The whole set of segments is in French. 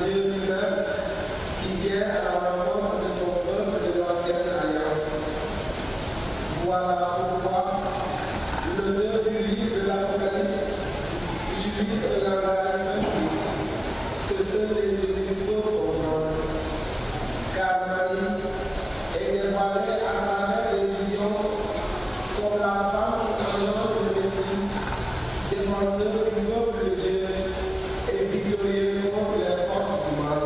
Dieu lui-même qui vient à la rencontre de son peuple de l'ancienne alliance. Voilà pourquoi l'auteur du livre de l'Apocalypse utilise un langage simple que seuls les élus peuvent comprendre. Car Marie est dévoilée à travers les visions comme la femme qui engendre le Messie, défenseur du peuple de Dieu et victorieux contre les forces du mal.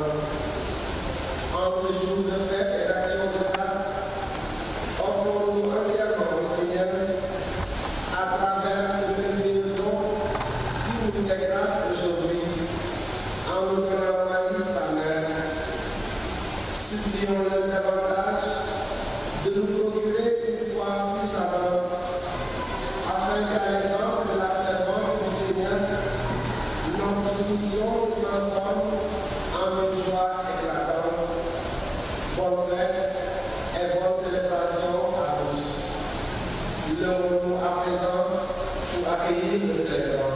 En ce jour de fête et d'action de grâce, offrons-nous entièrement au Seigneur à travers ce merveilleux don qui nous fait grâce aujourd'hui, en nous donnant Marie sa mère. Supplions-le davantage de nous procurer une foi plus ardente, afin qu'à l'exemple de la servante du Seigneur, notre soumission se transforme en une joie éclatante. Bonne fête et bonne célébration à tous. Levons-nous à présent pour accueillir le Seigneur.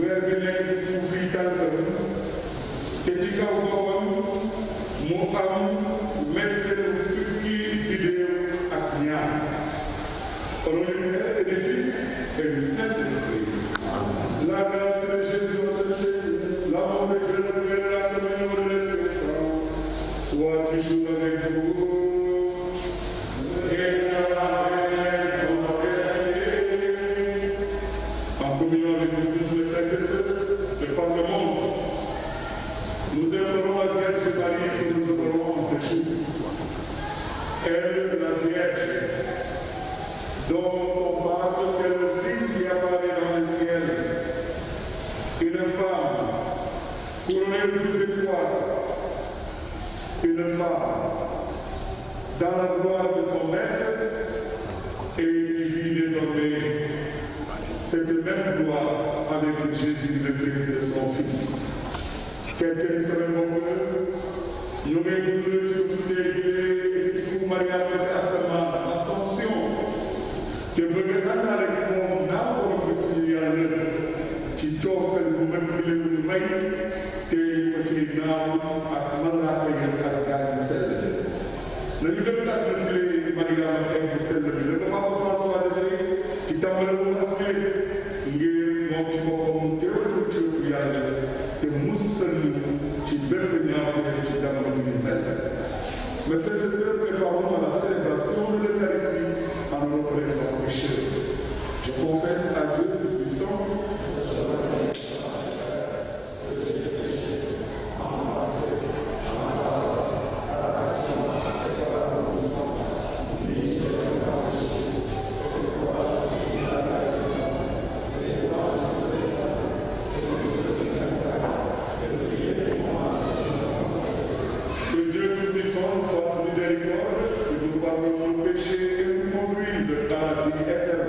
weer bi nekk ci suuf si tànkam te ci kaw boppam mu am mettre fukki bidéew ak ñaar au nom du Père et du Fils et du Saint-Esprit. La grâce de Jésus notre Seigneur, l'amour de Dieu le Père et la communion de l'Esprit Saint soit toujours avec vous. En communion avec vous tous les frères et sœurs de par le monde, nous aimerons la Vierge Marie que nous honorons en ce jour. Elle, la Vierge, dont on parle qu'elle est le signe qui apparaît dans le ciel. Une femme couronnée de 12 étoiles. Une femme dans la gloire de son maître et qui vit désormais cette même gloire avec Jésus le Christ et son Fils. Quelqu'un serait mon cœur, nous avons tout écrit Mariama ci asamaan Assomption te bëgg ànd rek moom naa war a gis ñu yàlla ci coofel bu même ki leen ñu may te ko ci naaw ak malaaka yi ak gaal bi sell nañu dem ak na si Mariama xeet bu sell bi la ko Papa François defee ci tàmbale bu askan ngir moom ci boppam teewlu ci yàlla te musal ci bépp ñaawteef ci jamono bi ñu mel. Mes frères et sœurs, préparons à la célébration de l'Eucharistie en nos présents péchés. Je confesse à Dieu Tout-Puissant nous fasse miséricorde, que nous pardonnons nos péchés et nous conduise dans la vie éternelle.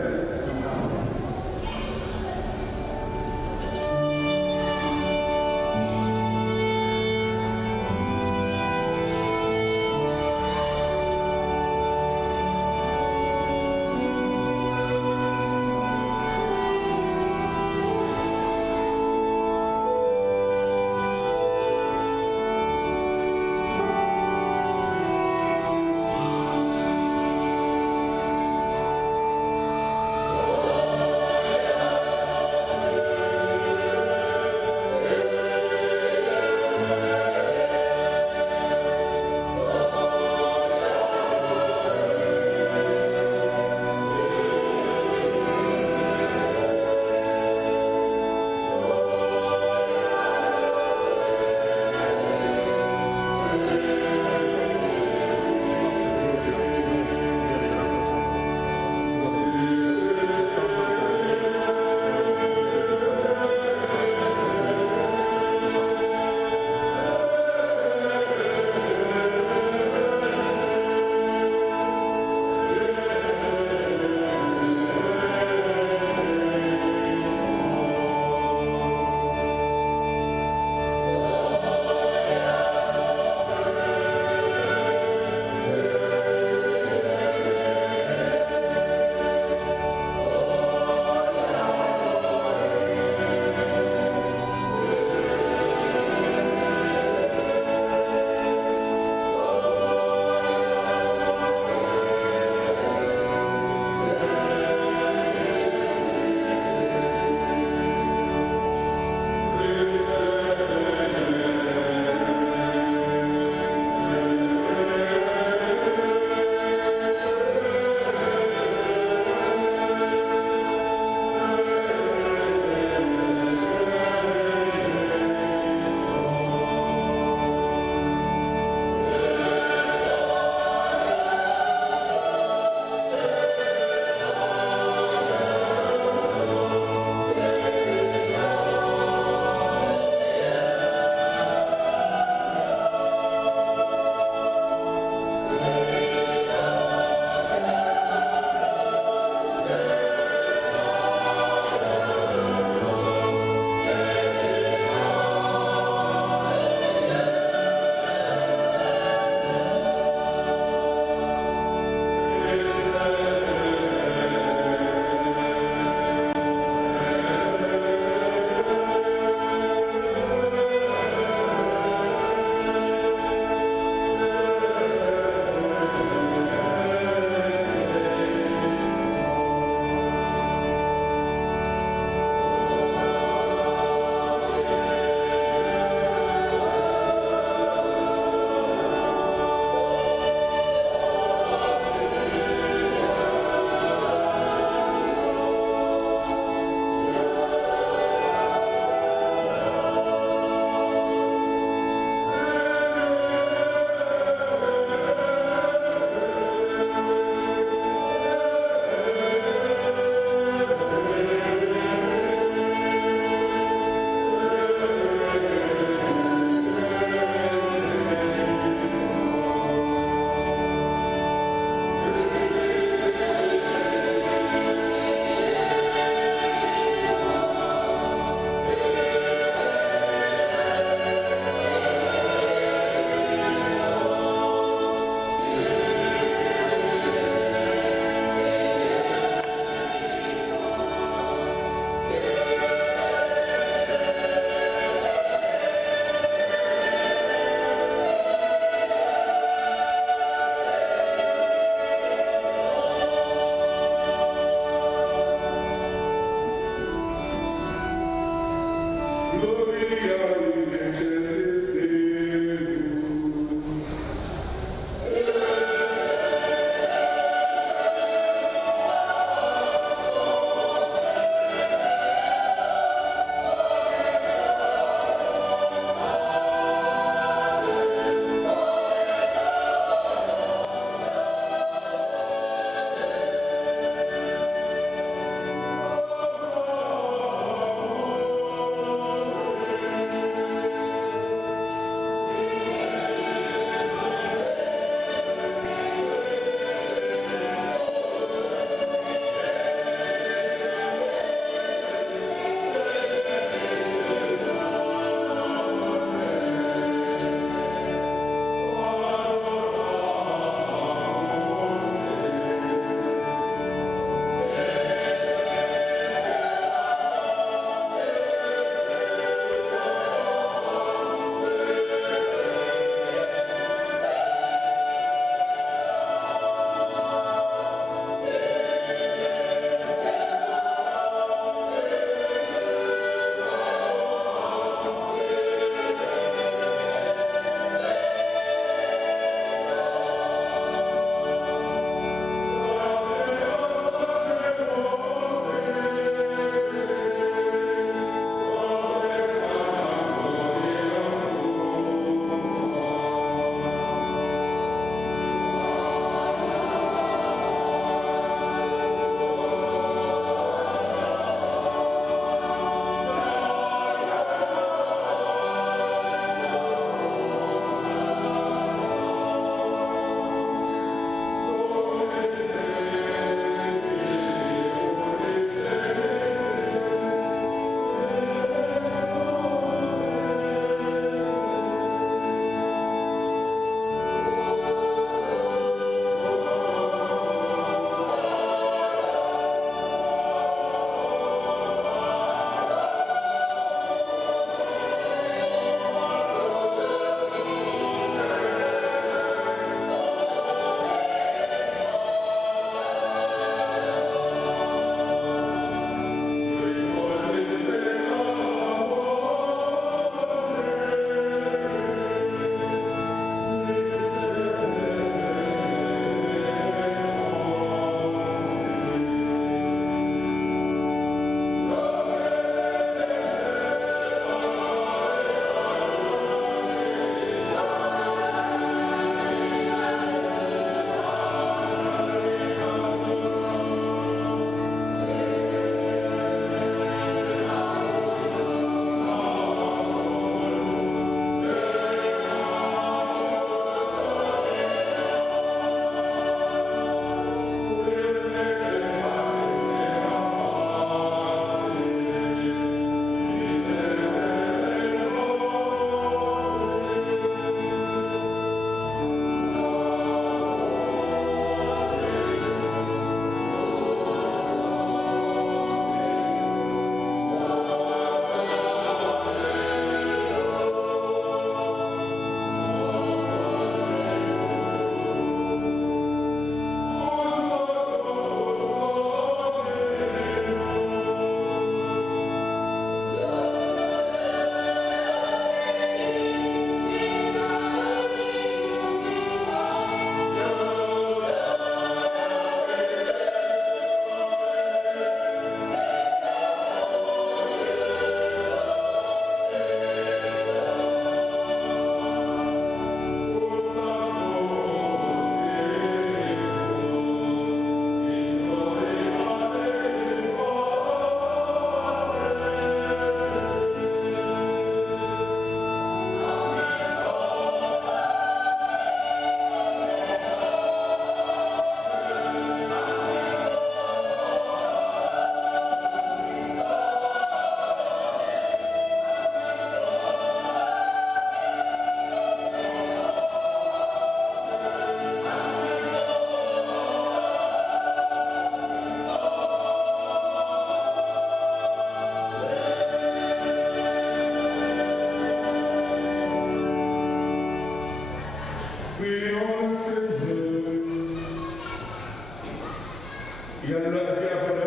yàlla aji abada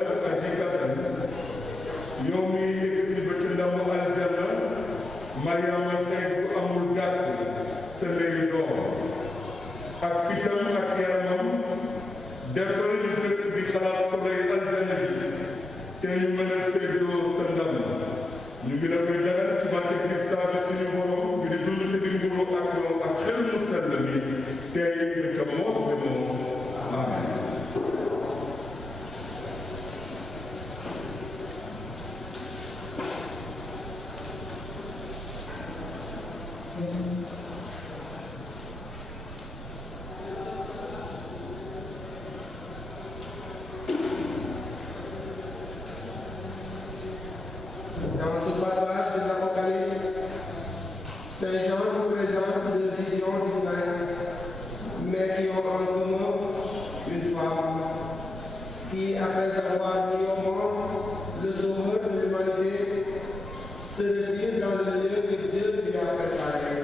yow mi yëkkati ba ci ndamu aljanna ngi la koy dalal ci barke Krista bi suñu borom bi di dund te di nguru ak xel mu sell bi tey ñu ca moos de moos amen. Dans ce passage de l'Apocalypse, Saint Jean nous présente deux visions distinctes, mais qui ont en commun une femme qui, après avoir mis au monde le sauveur de l'humanité, se retire dans le lieu que Dieu lui a préparé.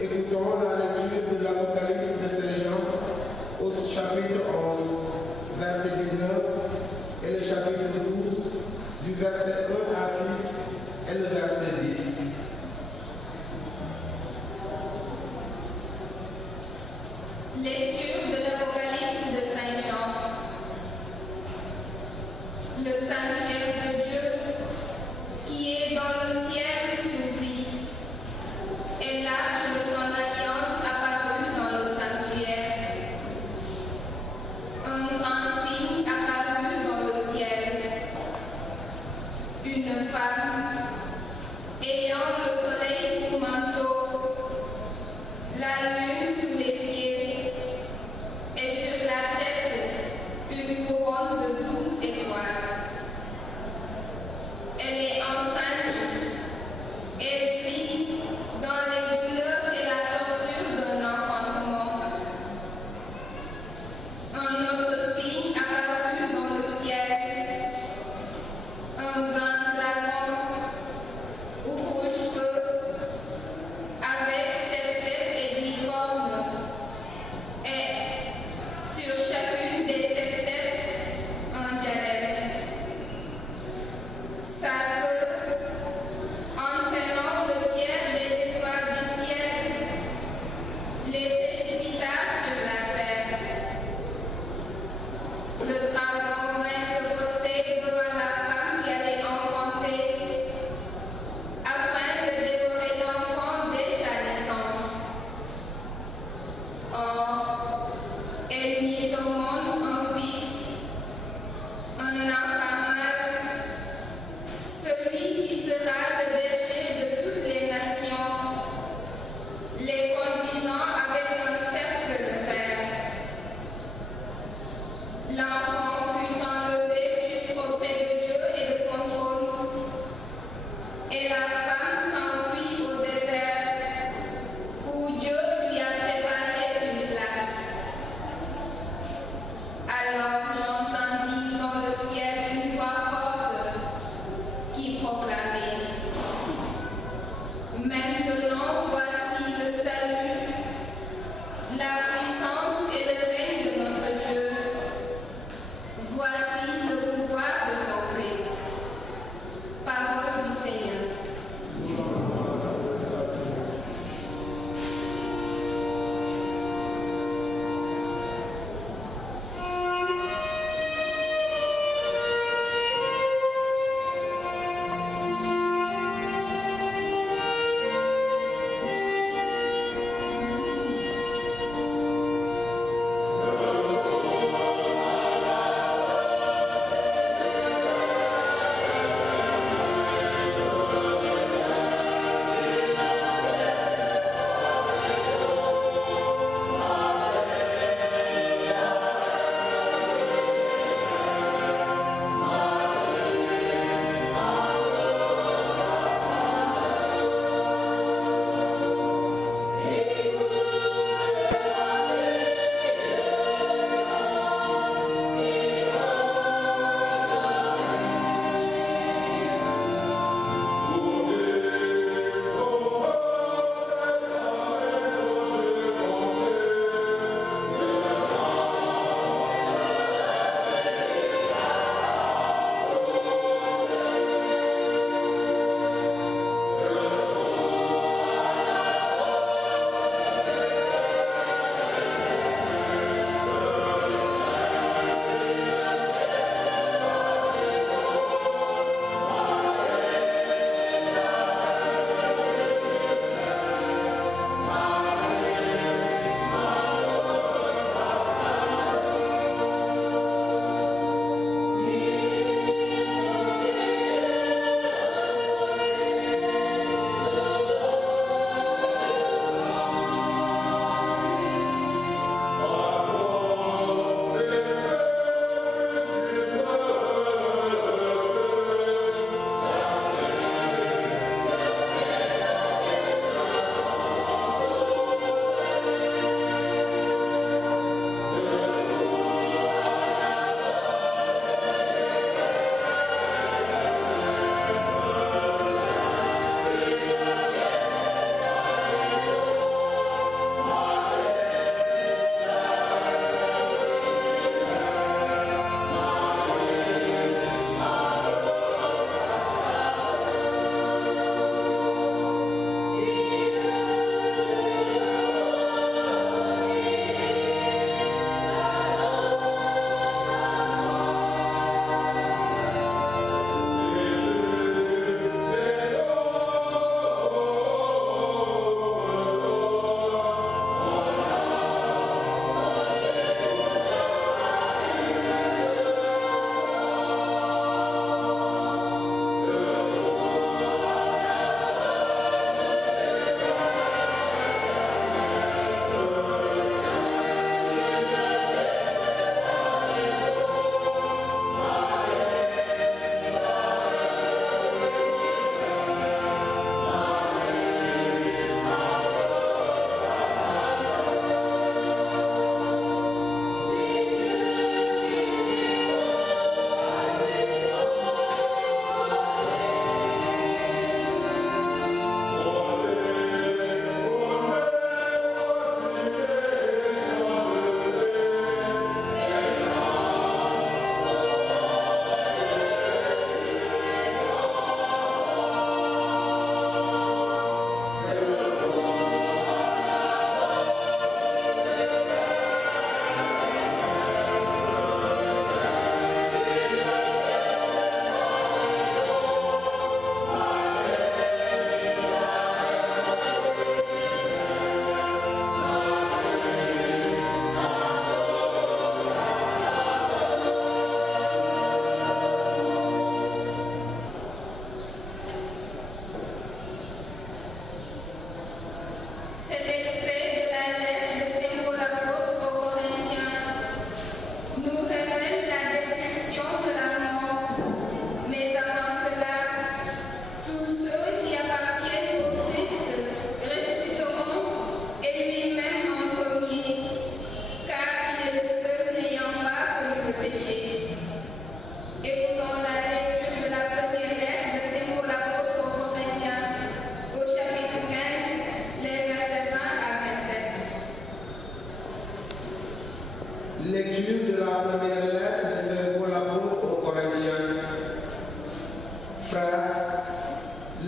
Écoutons la lecture de l'Apocalypse de Saint Jean au chapitre 11, verset 19, et le chapitre 12, du verset 1 à 6 et le verset 10. Lecture de l'Apocalypse de Saint Jean. Le sanctuaire de Dieu, qui est dans le ciel, s'ouvrit, et l'arche de son alliance apparut dans le sanctuaire. Un grand signe apparut dans le ciel. Une femme ayant le soleil pour manteau, la lune sous les pieds, et sur la tête une couronne de 12 étoiles. Elle est enceinte, elle vit dans les douleurs et la torture d'un enfantement. Un autre signe apparut dans le ciel, un grand dragon aux rouges feux, avec 7 têtes et 10 cornes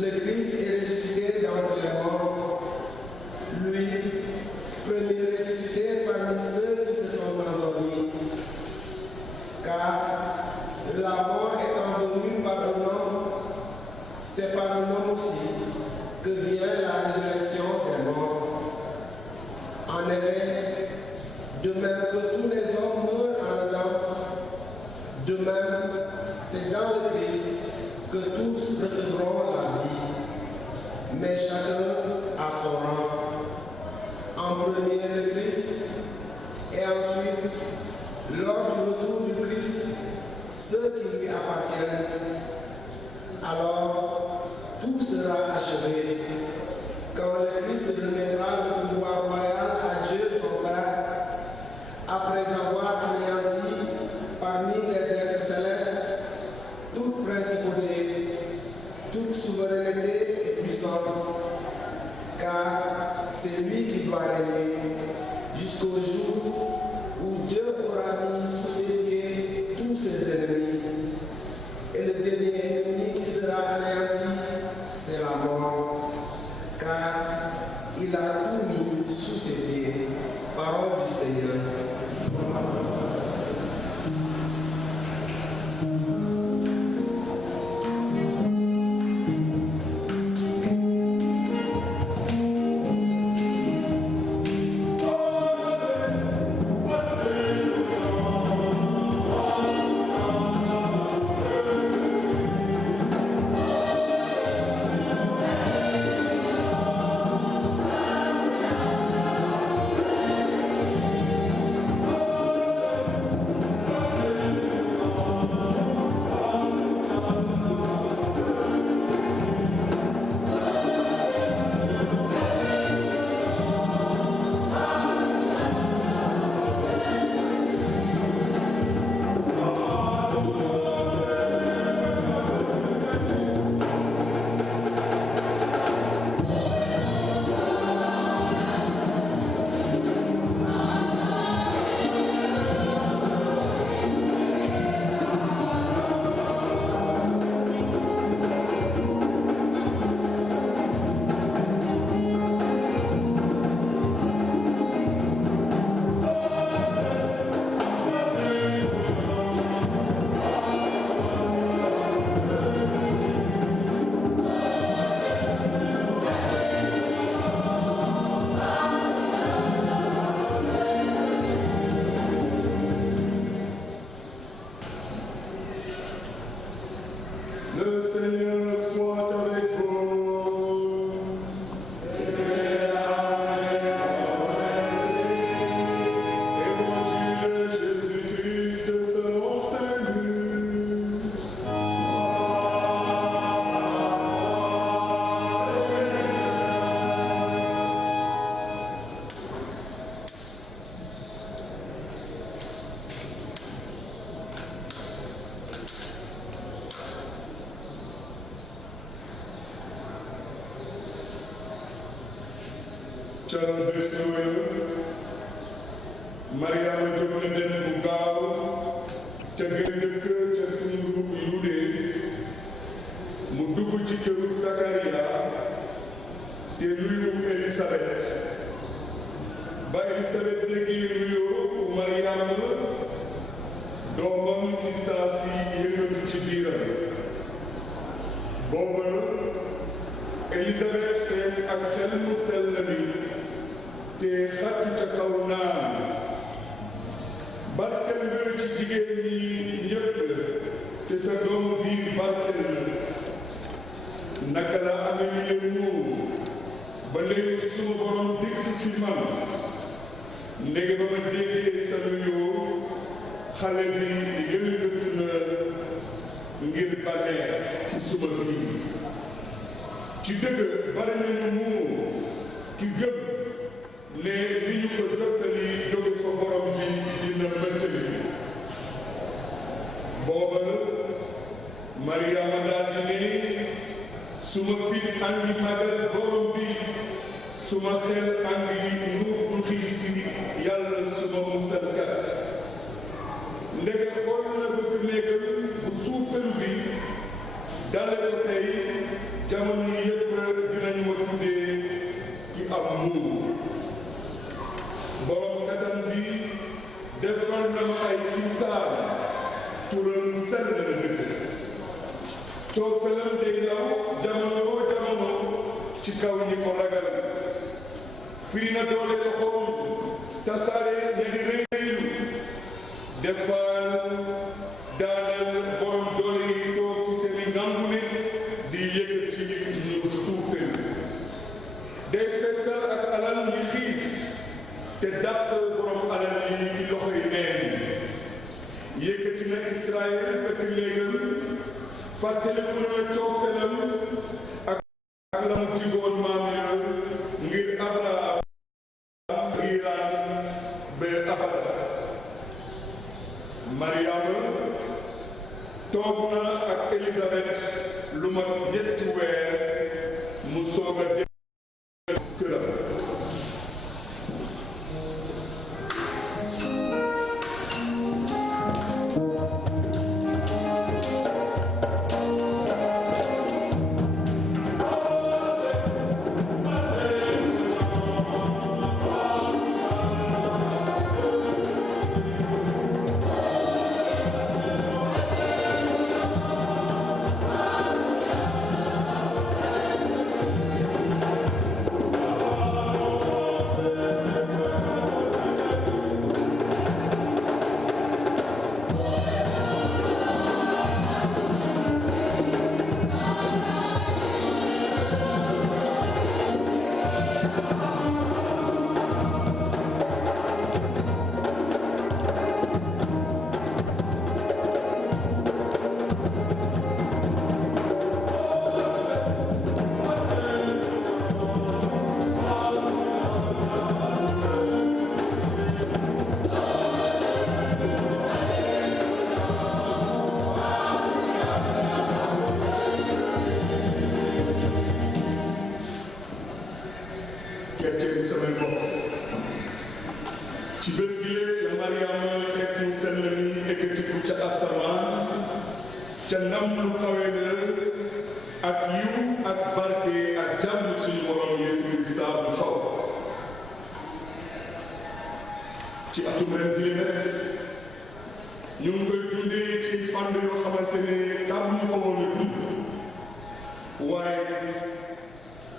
le Christ est ressuscité d'entre les morts, lui, premier ressuscité parmi ceux qui se sont endormis. Car la mort étant venue par un homme, c'est par un homme aussi que vient la résurrection des morts. En effet, de même que tous les hommes meurent en Adam, de même, c'est dans le Christ que tous recevront la vie, mais chacun à son rang. En premier le Christ, et ensuite, lors du retour du Christ, ceux qui lui appartiennent. Alors, tout sera achevé. Quand le Christ remettra le pouvoir royal à Dieu son Père, après avoir anéanti parmi les êtres célestes toute principauté, toute souveraineté et puissance, car c'est lui qui doit régner jusqu'au jour où Dieu aura mis sous ses pieds tous ses ennemis. Et le dernier ennemi qui sera anéanti, c'est la mort, car il a tout mis sous ses pieds. Parole du Seigneur. Le Seigneur soit avec vous. Évangile de Jésus-Christ selon Saint Luc. ca bés yooyu Mariama jóg na dem bu gaaw ca gën dëkk ca tundu Yude mu dugg ci këru Sakariya te nuyu Elisabeth ba Elisabeth déggee nuyoo Mariama doomam ci saa si yëngatu ci biiram booba Elisabeth fees ak xel mu sell mi te xatti ca kaw naan barkel nga ci jigéen ñi ñépp te sa doom biir barkel na naka la amee ni le muur ba léegi suma borom dikk fi man ndege ba ma déggee sa nuyoo xale bi yëngatu na ngir bànneex ci suma biir ci dëgg bari nañu muur ki gëm ne li ñu ko jottali jóge fa borom bi dina mëntali booba Mariama daal di ne suma fit angi magal borom bi suma xel angi nuux si yàlla suma musalkat ndege xool na bëgg néegam bu suufelu bi dale ko tey jamono yi yëpp dinañu ma tuddee ki am muur borom kattan bi defal na ma ay kintaan turam sell na dëkk coofelam day law jamono boo jamono ci kaw ñi ko ragal firi na doole loxoom tasaare ña di réylu defal daaneel borom doole yi toog ci seeni ngàmbune di yëkkati ñu suufee day feesal ak alal ñi xiif te dàq borom alal yi loxoy neen yëkkati na Israël bëkk néegam fàttaliku na coofelam ak la mu digoon maam ya ngir Abraham ngiraan ba abada Mariama toog na ak Élisabeth lu mat ñetti weer mu soog a dem këram samay bopp ci bés gi la Mariama fekk mu sell mi ekkatiku ca asamaan ca ndam lu kawe na ak yiw ak barke ak jàmm suñu borom Yeesu Kirista bu faw ci atum ren jii nag ñu ngi koy dundee ci fànn yoo xamante ne tàmm ñu ko woon a dund waaye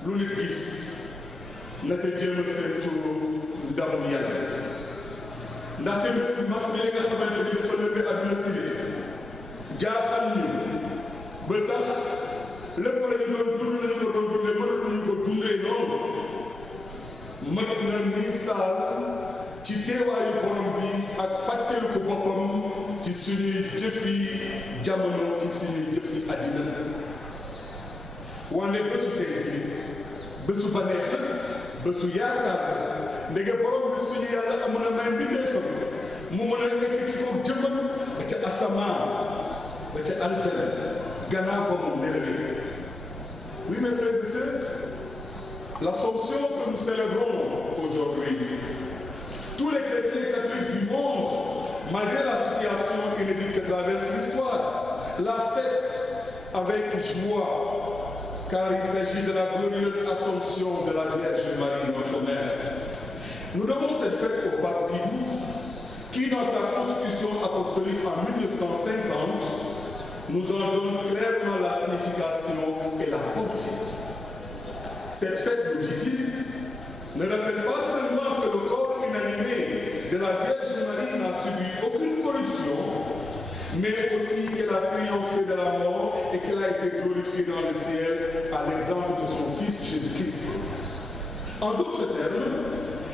lu nit gis naka jéem a seetu ndamu yàlla ndaxte bés mas bi li nga xamante ni dafa lëmbe àdduna si jaaxal ñu ba tax lépp la ñu doon dund la ñu ko doon dundee mënatuñu ko dundee noonu mat na misaal ci teewaayu borom bi ak fàttelu ko boppam ci suñuy jëfi jamono ci suñuy jëfi àddina wante bésu tey bi bésu baneex la bésu yaakaar la ndege borom bi suñu yàlla amu na may mbindeefam mu mën a nekk ci kaw jëmmam ba ca asamaan ba ca aljana gannaaw ba mu nelawee. Oui mes frères et sœurs, l'Assomption que nous célébrons aujourd'hui, tous les chrétiens catholiques du monde, malgré la situation inédite que traverse l'histoire, la fête avec joie, car il s'agit de la glorieuse Assomption de la Vierge Marie, notre Mère. Nous devons cette fête au pape Pie XII, qui dans sa constitution apostolique en 1950 nous en donne clairement la signification et la portée. Cette fête, nous dit-il, ne rappelle pas seulement que le corps inanimé de la Vierge Marie n'a subi aucune corruption, mais aussi qu'elle a triomphé de la mort et qu'elle a été glorifiée dans le ciel à l'exemple de son Fils Jésus-Christ. En d'autres termes,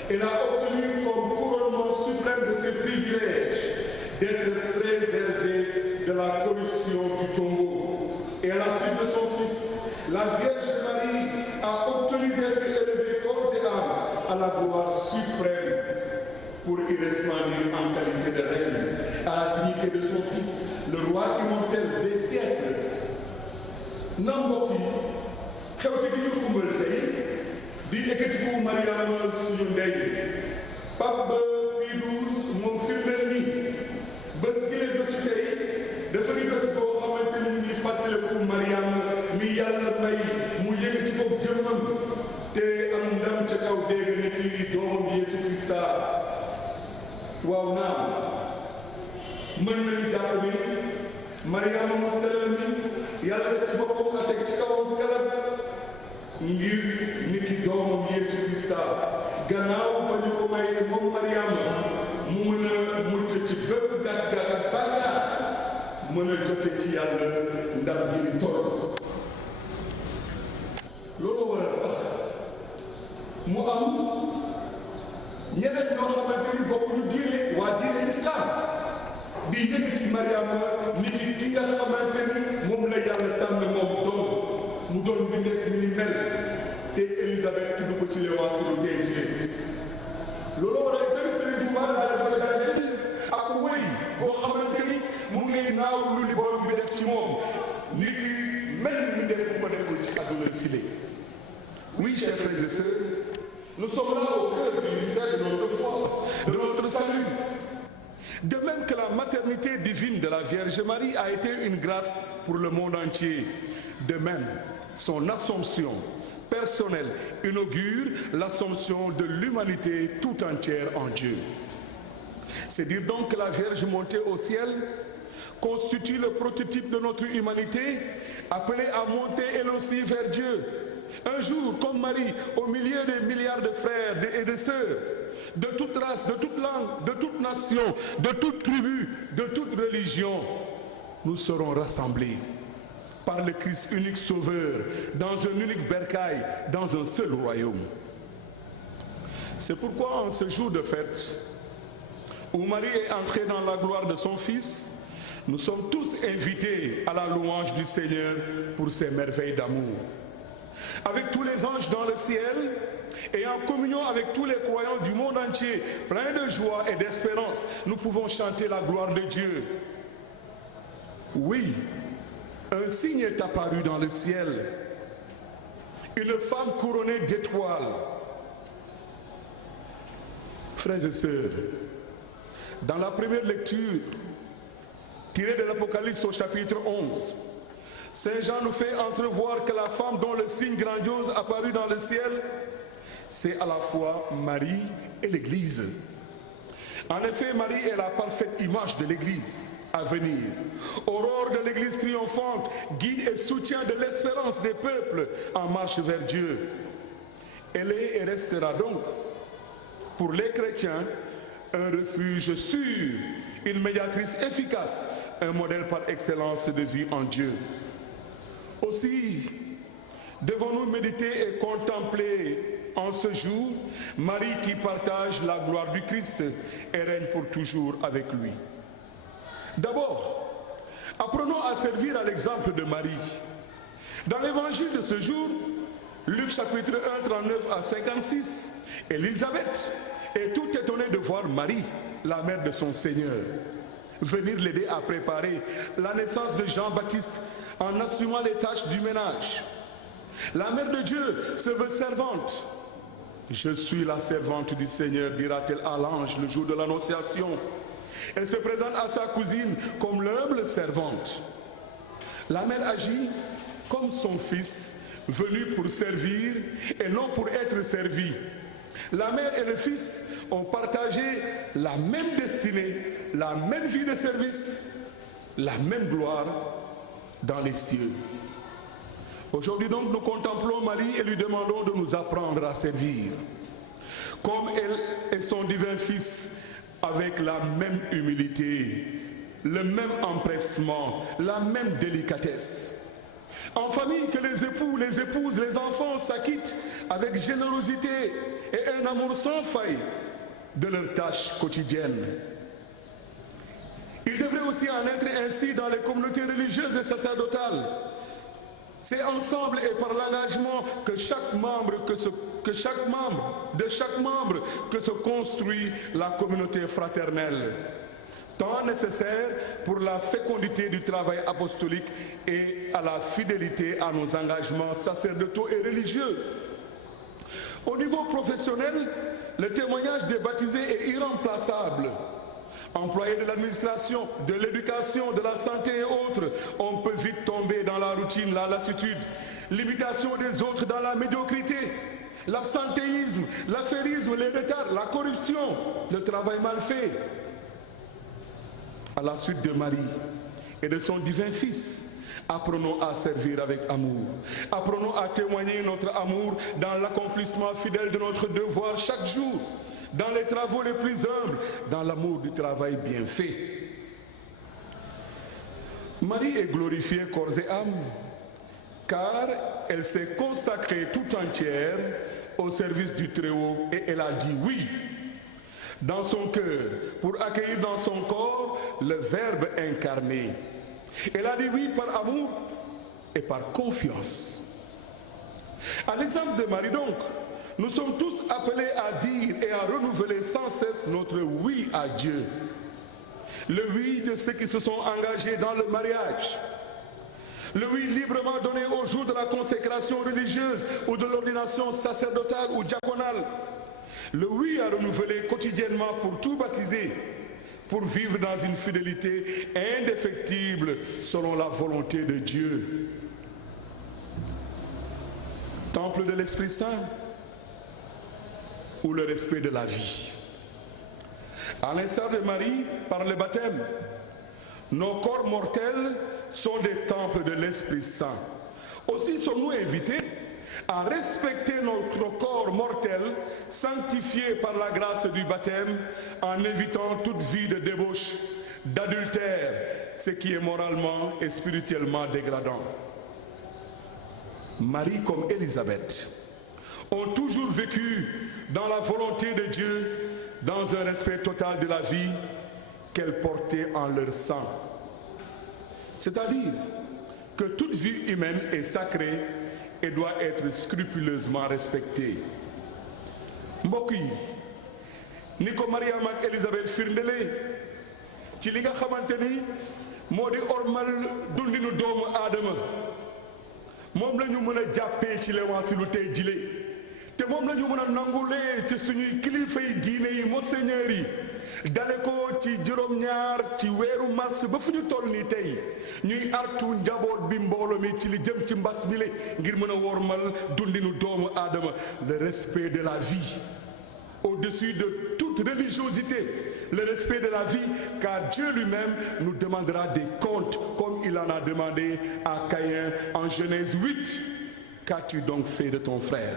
elle a obtenu comme couronnement suprême de ses privilèges d'être préservée de la corruption du tombeau. Et à la suite de son Fils, la Vierge Marie a obtenu d'être élevée corps et âme à la gloire suprême pour y resplendir en qualité de reine, à la dignité de son Fils, le roi immortel des siècles. Mbokk yi xewte gi ñu xumbal tey di ekkatiku Mariama suñu ndey Pape Pie XII moom firndeel ni bés gi la bésu tey dafa di bés boo xamante ni ñuy fàttaliku Mariama mi yàlla may waaw naa mën nañu jàpp ni Mariama mu sell mi yàlla ci boppam a teg ci kawam kalab ngir nit ki doomam Yeesu Krista gannaaw ba ñu ko mayee moom Mariama mu mën a mucc ci bépp gàtt-gàtt ak bàkkaar mën a jote ci yàlla ndam gi ni toll loolu waral sax mu am ñeneen ñoo xamante ni bokkuñu diine waa diine islam di yëkkati Mariama nit ki nga xamante ni moom la yàlla tànn moom doom mu doon bindeef mi ni mel te Élisabeth tudd ko ci l'évangile tey jii loolu waral tamit Sëriñ Tuubaa daal dafa jàngale ak wéy boo xamante ni mu ngay naaw lu li borom bi def ci moom nit ñi mel ni def bu ko deful ci àdduna si lé. Oui, chers frères et sœurs, nous sommes là au cœur du mystère de notre foi, de notre salut. De même que la maternité divine de la Vierge Marie a été une grâce pour le monde entier, de même, son assomption personnelle inaugure l'assomption de l'humanité tout entière en Dieu. C'est dire donc que la Vierge montée au ciel constitue le prototype de notre humanité, appelée à monter elle aussi vers Dieu. Un jour, comme Marie, au milieu des milliards de frères et de sœurs, de toute race, de toute langue, de toute nation, de toute tribu, de toute religion, nous serons rassemblés par le Christ unique sauveur, dans un unique bercail, dans un seul royaume. C'est pourquoi en ce jour de fête, où Marie est entrée dans la gloire de son Fils, nous sommes tous invités à la louange du Seigneur pour ses merveilles d'amour. Avec tous les anges dans le ciel et en communion avec tous les croyants du monde entier, pleins de joie et d'espérance, nous pouvons chanter la gloire de Dieu. Oui, un signe est apparu dans le ciel, une femme couronnée d'étoiles. Frères et sœurs, dans la première lecture, tirée de l'Apocalypse au chapitre 11, Saint Jean nous fait entrevoir que la femme dont le signe grandiose apparut dans le ciel, c'est à la fois Marie et l'Église. En effet, Marie est la parfaite image de l'Église à venir, aurore de l'Église triomphante, guide et soutien de l'espérance des peuples en marche vers Dieu. Elle est et restera donc, pour les chrétiens, un refuge sûr, une médiatrice efficace, un modèle par excellence de vie en Dieu. Aussi, devons-nous méditer et contempler en ce jour Marie qui partage la gloire du Christ et règne pour toujours avec lui. D'abord, apprenons à servir à l'exemple de Marie. Dans l'évangile de ce jour, Luc chapitre 1, 39 à 56, Élisabeth est tout étonnée de voir Marie, la mère de son Seigneur, venir l'aider à préparer la naissance de Jean-Baptiste en assumant les tâches du ménage. La mère de Dieu se veut servante. Je suis la servante du Seigneur, dira-t-elle à l'ange le jour de l'annonciation. Elle se présente à sa cousine comme l'humble servante. La mère agit comme son fils, venu pour servir et non pour être servi. La mère et le fils ont partagé la même destinée, la même vie de service, la même gloire dans les cieux. Aujourd'hui donc, nous contemplons Marie et lui demandons de nous apprendre à servir, comme elle et son divin Fils, avec la même humilité, le même empressement, la même délicatesse. En famille, que les époux, les épouses, les enfants s'acquittent avec générosité et un amour sans faille de leurs tâches quotidiennes. Il devrait aussi en être ainsi dans les communautés religieuses et sacerdotales. C'est ensemble et par l'engagement de chaque membre que se construit la communauté fraternelle, tant nécessaire pour la fécondité du travail apostolique et à la fidélité à nos engagements sacerdotaux et religieux. Au niveau professionnel, le témoignage des baptisés est irremplaçable. Employés de l'administration, de l'éducation, de la santé et autres, on peut vite tomber dans la routine, la lassitude, l'imitation des autres dans la médiocrité. l'absentéisme, l'affairisme, les retards, la corruption, le travail mal fait. À la suite de Marie et de son divin Fils, apprenons à servir avec amour. Apprenons à témoigner notre amour dans l'accomplissement fidèle de notre devoir chaque jour, dans les travaux les plus humbles, dans l'amour du travail bien fait. Marie est glorifiée corps et âme, car elle s'est consacrée tout entière au service du Très-Haut et elle a dit oui dans son cœur pour accueillir dans son corps le Verbe incarné. Elle a dit oui par amour et par confiance. À l'exemple de Marie donc, nous sommes tous appelés à dire et à renouveler sans cesse notre oui à Dieu. Le oui de ceux qui se sont engagés dans le mariage. Le oui librement donné au jour de la consécration religieuse ou de l'ordination sacerdotale ou diaconale. Le oui à renouveler quotidiennement pour tout baptiser, pour vivre dans une fidélité indéfectible selon la volonté de Dieu. Temple de l'Esprit Saint ou le respect de la vie. À l'instar de Marie, par le baptême, nos corps mortels sont des temples de l'Esprit Saint. Aussi sommes-nous invités à respecter notre corps mortel, sanctifié par la grâce du baptême, en évitant toute vie de débauche, d'adultère, ce qui est moralement et spirituellement dégradant. Marie comme Élisabeth ont toujours vécu dans la volonté de Dieu, dans un respect total de la vie qu'elles portaient en leur sang. C'est-à-dire que toute vie humaine est sacrée et doit être scrupuleusement respectée. mbokk yi ni ko Mariama ak Élisabeth firndelee ci li nga xamante ni moo di ormal dundinu doomu aadama moom la ñu mën a jàppee ci lewansilu tey jile te moom la ñu mën a nangulee ci suñuy kilifa yi diine yi monseigneur yi dale ko ci juróom-ñaar ci weeru mars ba fu ñu toll nii tey ñuy artu njaboot bi mbooloo mi ci li jëm ci mbas bi le ngir mën a wormal dundinu doomu aadama, le respect de la vie au-dessus de toute religiosité, le respect de la vie, car Dieu lui-même nous demandera des comptes comme il en a demandé à Caïn en Genèse 8. Qu'as-tu donc fait de ton frère?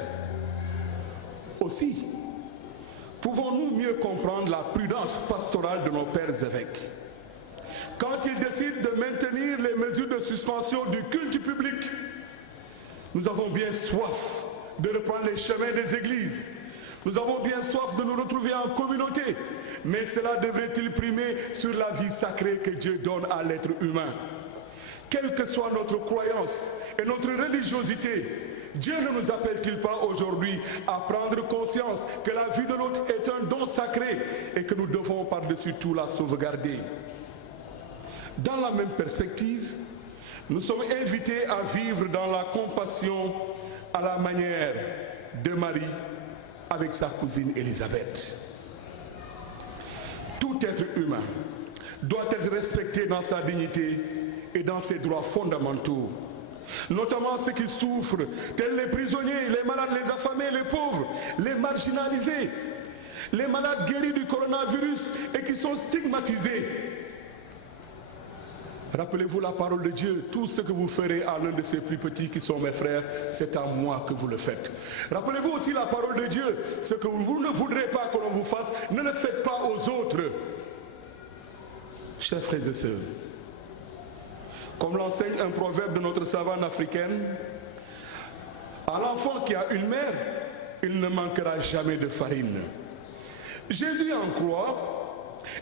Aussi, pouvons-nous mieux comprendre la prudence pastorale de nos pères évêques quand ils décident de maintenir les mesures de suspension du culte public? Nous avons bien soif de reprendre les chemins des églises. Nous avons bien soif de nous retrouver en communauté. Mais cela devrait-il primer sur la vie sacrée que Dieu donne à l'être humain? Quelle que soit notre croyance et notre religiosité, Dieu ne nous appelle-t-il pas aujourd'hui à prendre conscience que la vie de l'autre est un don sacré et que nous devons par-dessus tout la sauvegarder? Dans la même perspective, nous sommes invités à vivre dans la compassion à la manière de Marie avec sa cousine Élisabeth. Tout être humain doit être respecté dans sa dignité et dans ses droits fondamentaux, notamment ceux qui souffrent, tels les prisonniers, les malades, les affamés, les pauvres, les marginalisés, les malades guéris du coronavirus et qui sont stigmatisés. Rappelez-vous la parole de Dieu, tout ce que vous ferez à l'un de ces plus petits qui sont mes frères, c'est à moi que vous le faites. Rappelez-vous aussi la parole de Dieu, ce que vous ne voudrez pas que l'on vous fasse, ne le faites pas aux autres. Chers frères et sœurs, comme l'enseigne un proverbe de notre savane africaine, à l'enfant qui a une mère, il ne manquera jamais de farine. Jésus en croix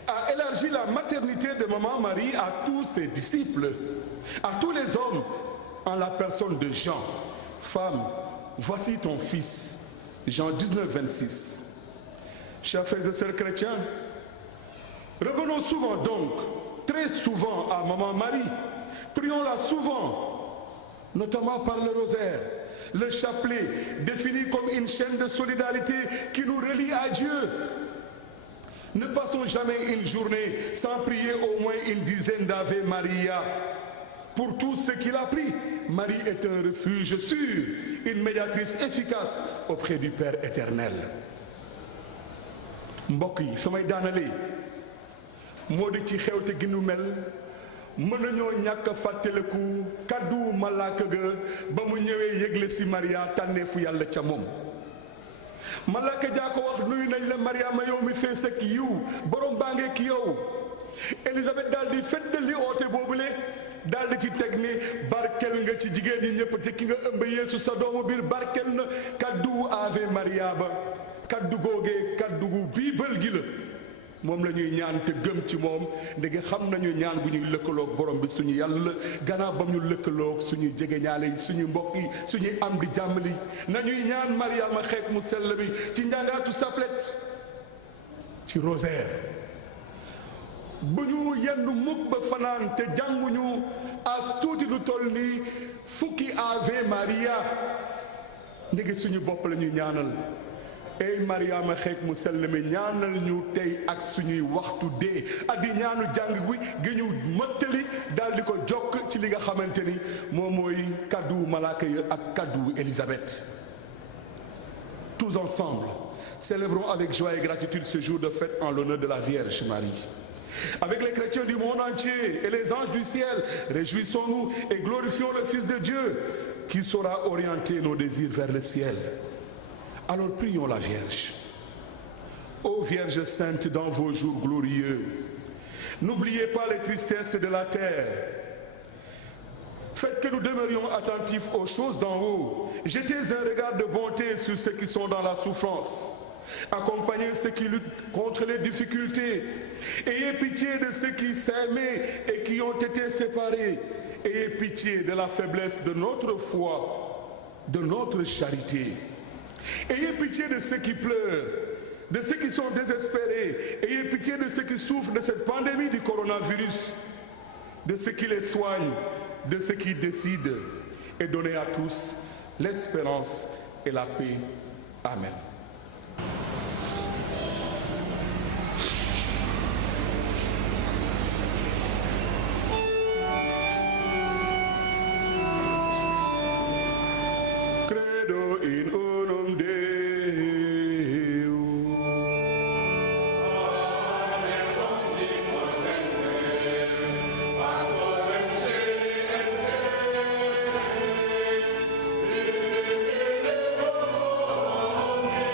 a élargi la maternité de maman Marie à tous ses disciples, à tous les hommes, en la personne de Jean. Femme, voici ton fils. Jean 19, 26. Chers frères et sœurs chrétiens, revenons souvent donc, très souvent à maman Marie. Prions-la souvent, notamment par le rosaire, le chapelet, défini comme une chaîne de solidarité qui nous relie à Dieu. Ne passons jamais une journée sans prier au moins une dizaine d'Ave Maria. Pour tout ce qu'il a pris, Marie est un refuge sûr une médiatrice efficace auprès du Père éternel. mbokk yi samay daanalee moo di ci xewte gi nu mel mën nañoo ñàkk a fàttaliku kàddu malaaka ga ba mu ñëwee yëgle si Maria tànneefu yàlla ca moom. malaaka jaa ko wax nuyu nañ la Mariama yow mi fees ak yiw borom baa ngeek yow. Élisabeth daal di feddali oote boobule daal di ci teg ni barkel nga ci jigéen ñi ñëpp te ki nga ëmb Yeesu sa doomu biir barkel na. kaddu Ave Maria ba kaddu googee kaddu gu biibal gi la moom la ñuy ñaan te gëm ci moom ndege xam nañu ñaan gu ñuy lëkkaloog borom bi suñu yàlla la gannaaw bam ñu lëkkaloog suñuy jegeñaale yi suñuy mbokk yi suñuy am di jàmmali nañuy ñaan Mariama xeek mu sell bi ci njàngaatu saplet ci rosaire bu ñu yenn mukk ba fanaan te jànguñu as tuuti lu toll nii fukki Ave Maria ndege suñu bopp la ñuy ñaanal ey Mariama xeek mu sell mi ñaanal ñu tey ak suñuy waxtu dee addi ñaanu jàng gi ñu mottali daal di ko jokk ci li nga xamante ni moom mooy kaddu malaaka yi ak kaddu Élisabeth. Tous ensemble célébrons avec joie et gratitude ce jour de fête en l'honneur de la Vierge Marie. Avec les chrétiens du monde entier et les anges du ciel, réjouissons-nous et glorifions le Fils de Dieu qui saura orienter nos désirs vers le ciel. Alors prions la Vierge. Ô Vierge sainte, dans vos jours glorieux, n'oubliez pas les tristesses de la terre. Faites que nous demeurions attentifs aux choses d'en haut. Jetez un regard de bonté sur ceux qui sont dans la souffrance. Accompagnez ceux qui luttent contre les difficultés. Ayez pitié de ceux qui s'aimaient et qui ont été séparés. Ayez pitié de la faiblesse de notre foi, de notre charité. Ayez pitié de ceux qui pleurent, de ceux qui sont désespérés. Ayez pitié de ceux qui souffrent de cette pandémie du coronavirus, de ceux qui les soignent, de ceux qui décident. Et donnez à tous l'espérance et la paix. Amen. Credo in unum Deum. Amen omnipotente, Patrem Filii et Spiritus Sancti,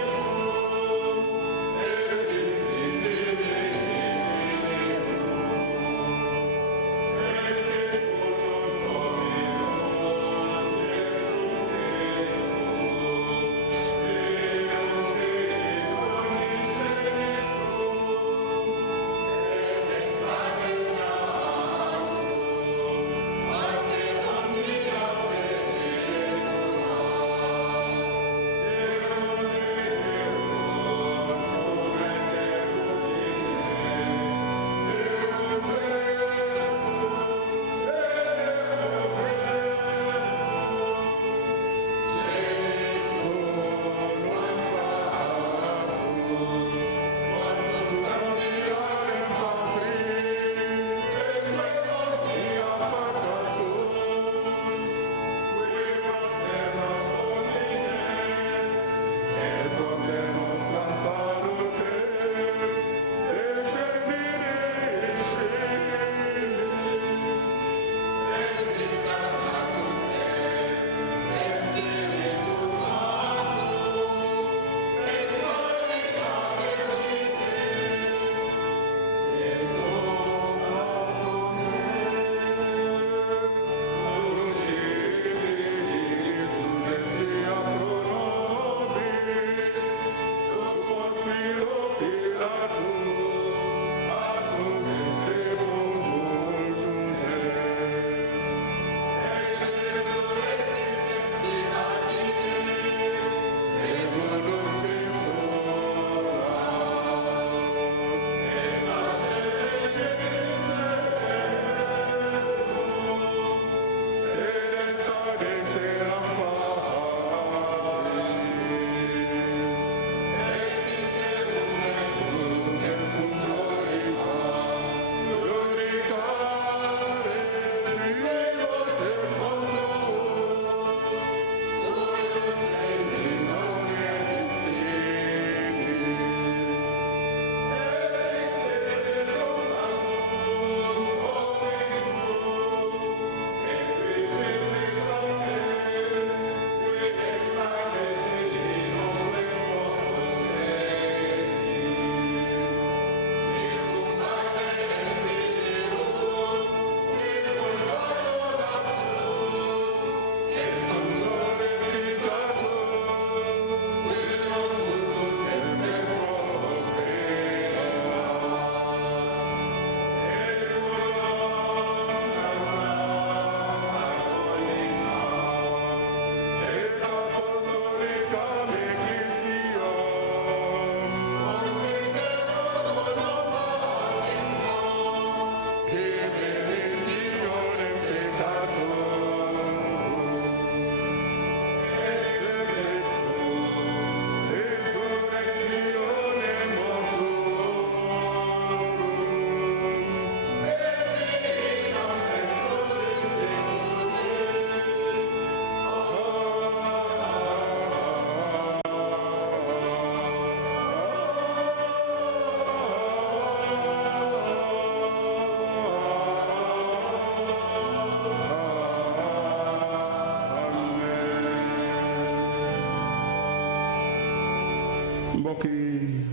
mbokk yi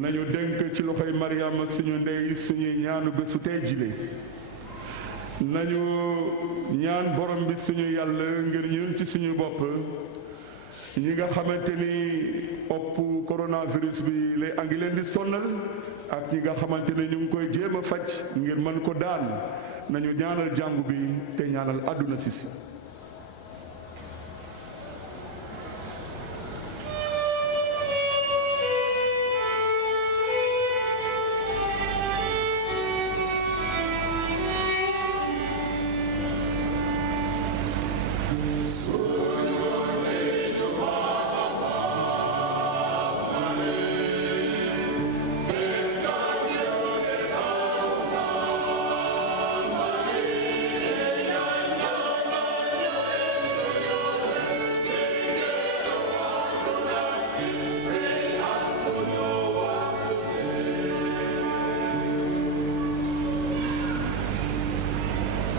nañu dénk ci loxoy Mariama suñu ndey suñuy ñaanu bésu tey jile nañu ñaan borom bi suñu yàlla ngir ñun ci suñu bopp ñi nga xamante ni opp coronavirus bi lay angi leen di sonnal ak ñi nga xamante ne ñu ngi koy jéem a faj ngir mën ko daan nañu ñaanal jàngu bi te ñaanal àdduna si.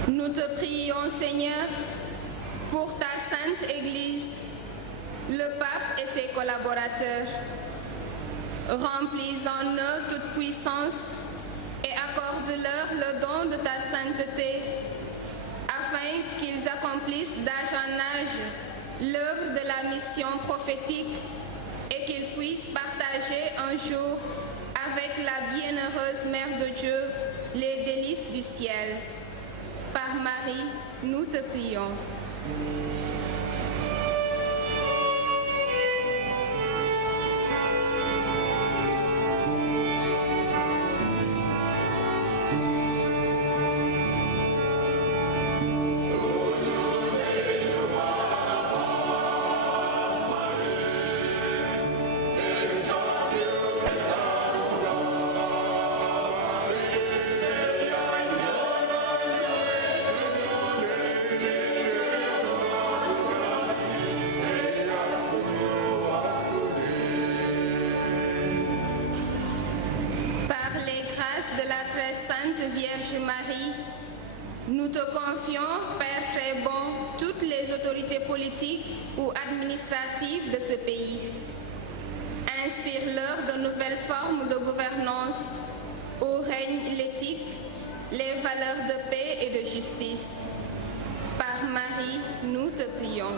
Nous te prions, Seigneur, pour ta sainte Église, le pape et ses collaborateurs. Remplis en eux toute puissance et accorde-leur le don de ta sainteté, afin qu'ils accomplissent d'âge en âge l'œuvre de la mission prophétique et qu'ils puissent partager un jour avec la bienheureuse Mère de Dieu les délices du ciel. Par Marie, nous te prions. De la très sainte Vierge Marie, nous te confions, Père très bon, toutes les autorités politiques ou administratives de ce pays. Inspire-leur de nouvelles formes de gouvernance où règne l'éthique, les valeurs de paix et de justice. Par Marie, nous te prions.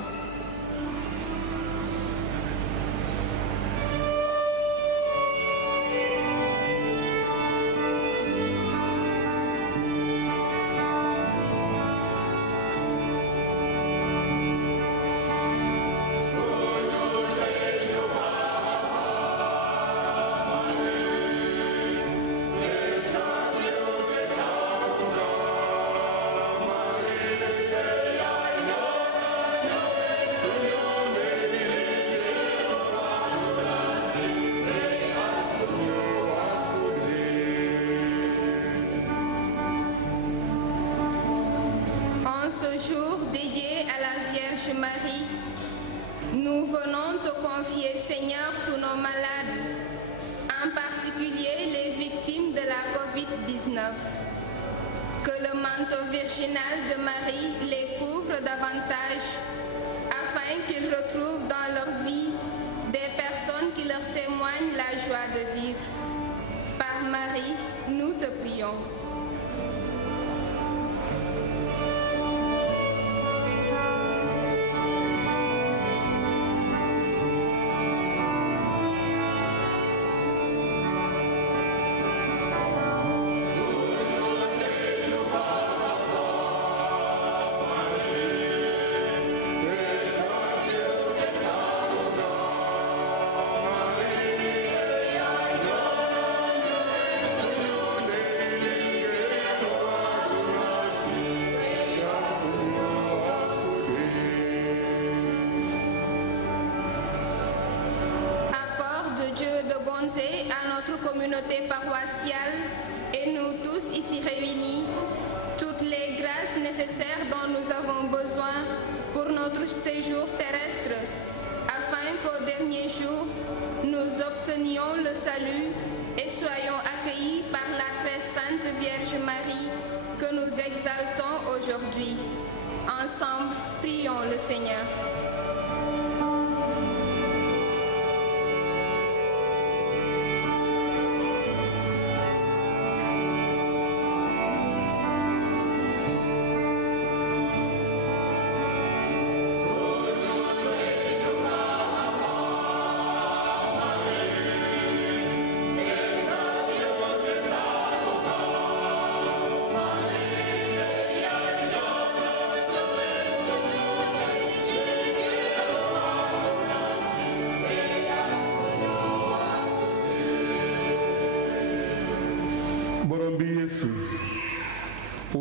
Ce jour dédié à la Vierge Marie, nous venons te confier, Seigneur, tous nos malades, en particulier les victimes de la COVID-19. Que le manteau virginal de Marie les couvre davantage, afin qu'ils retrouvent dans leur vie des personnes qui leur témoignent la joie de vivre. Par Marie, nous te prions. À notre communauté paroissiale et nous tous ici réunis, toutes les grâces nécessaires dont nous avons besoin pour notre séjour terrestre, afin qu'au dernier jour, nous obtenions le salut et soyons accueillis par la très sainte Vierge Marie que nous exaltons aujourd'hui. Ensemble, prions le Seigneur. borom bi Yeesu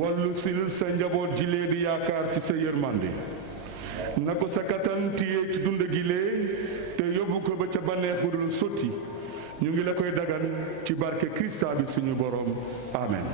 wàllu sil sa njaboot jilee di yaakaar ci sa yërmande na ko sa kattan téye ci dund gilee te yóbbu ko ba ca bànneex bu dul sotti ñu ngi la koy dagan ci barke Krista bi suñu borom amen.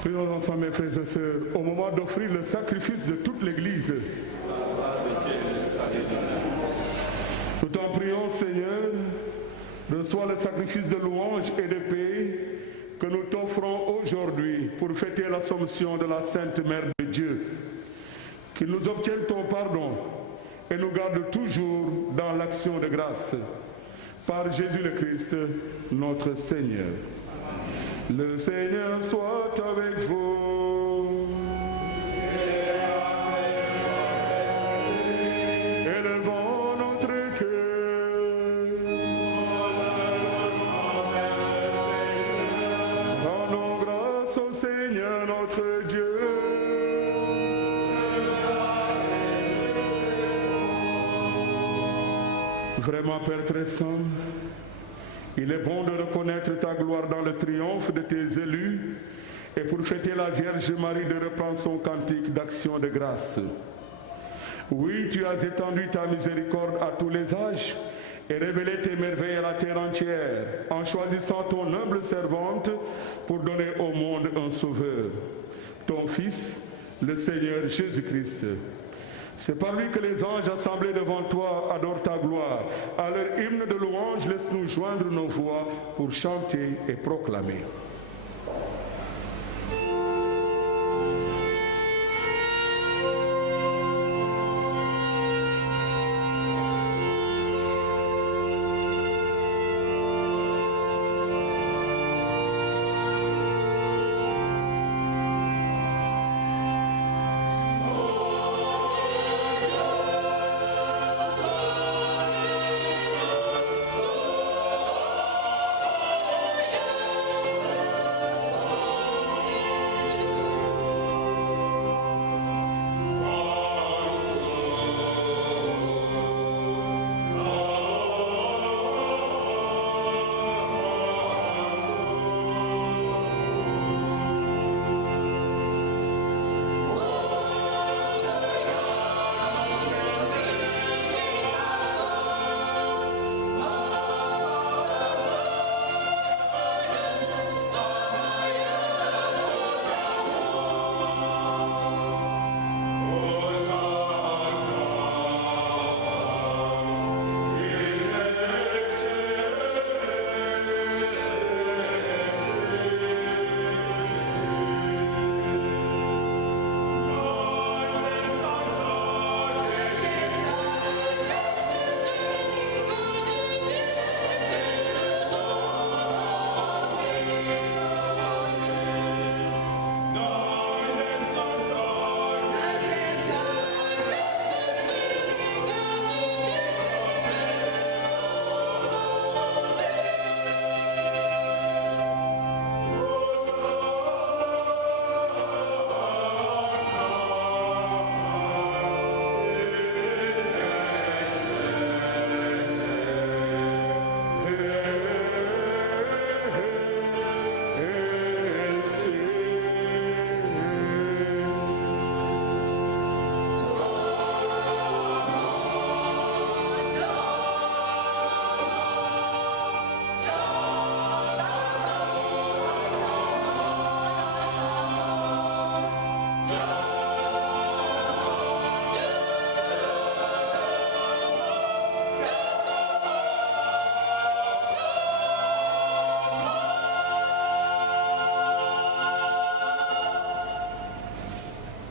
Prions ensemble, mes frères et sœurs, au moment d'offrir le sacrifice de toute l'Église. Nous t'en prions, Seigneur, reçois le sacrifice de louange et de paix que nous t'offrons aujourd'hui pour fêter l'Assomption de la Sainte Mère de Dieu. Qu'il nous obtienne ton pardon et nous garde toujours dans l'action de grâce. Par Jésus le Christ, notre Seigneur. Le Seigneur soit avec vous. Élevons notre cœur. Rendons grâce au Seigneur notre Dieu. Vraiment, Père très saint, il est bon de reconnaître ta gloire dans le triomphe de tes élus et pour fêter la Vierge Marie de reprendre son cantique d'action de grâce. Oui, tu as étendu ta miséricorde à tous les âges et révélé tes merveilles à la terre entière en choisissant ton humble servante pour donner au monde un sauveur, ton Fils, le Seigneur Jésus-Christ. C'est par lui que les anges assemblés devant toi adorent ta gloire. À leur hymne de louange, laisse-nous joindre nos voix pour chanter et proclamer.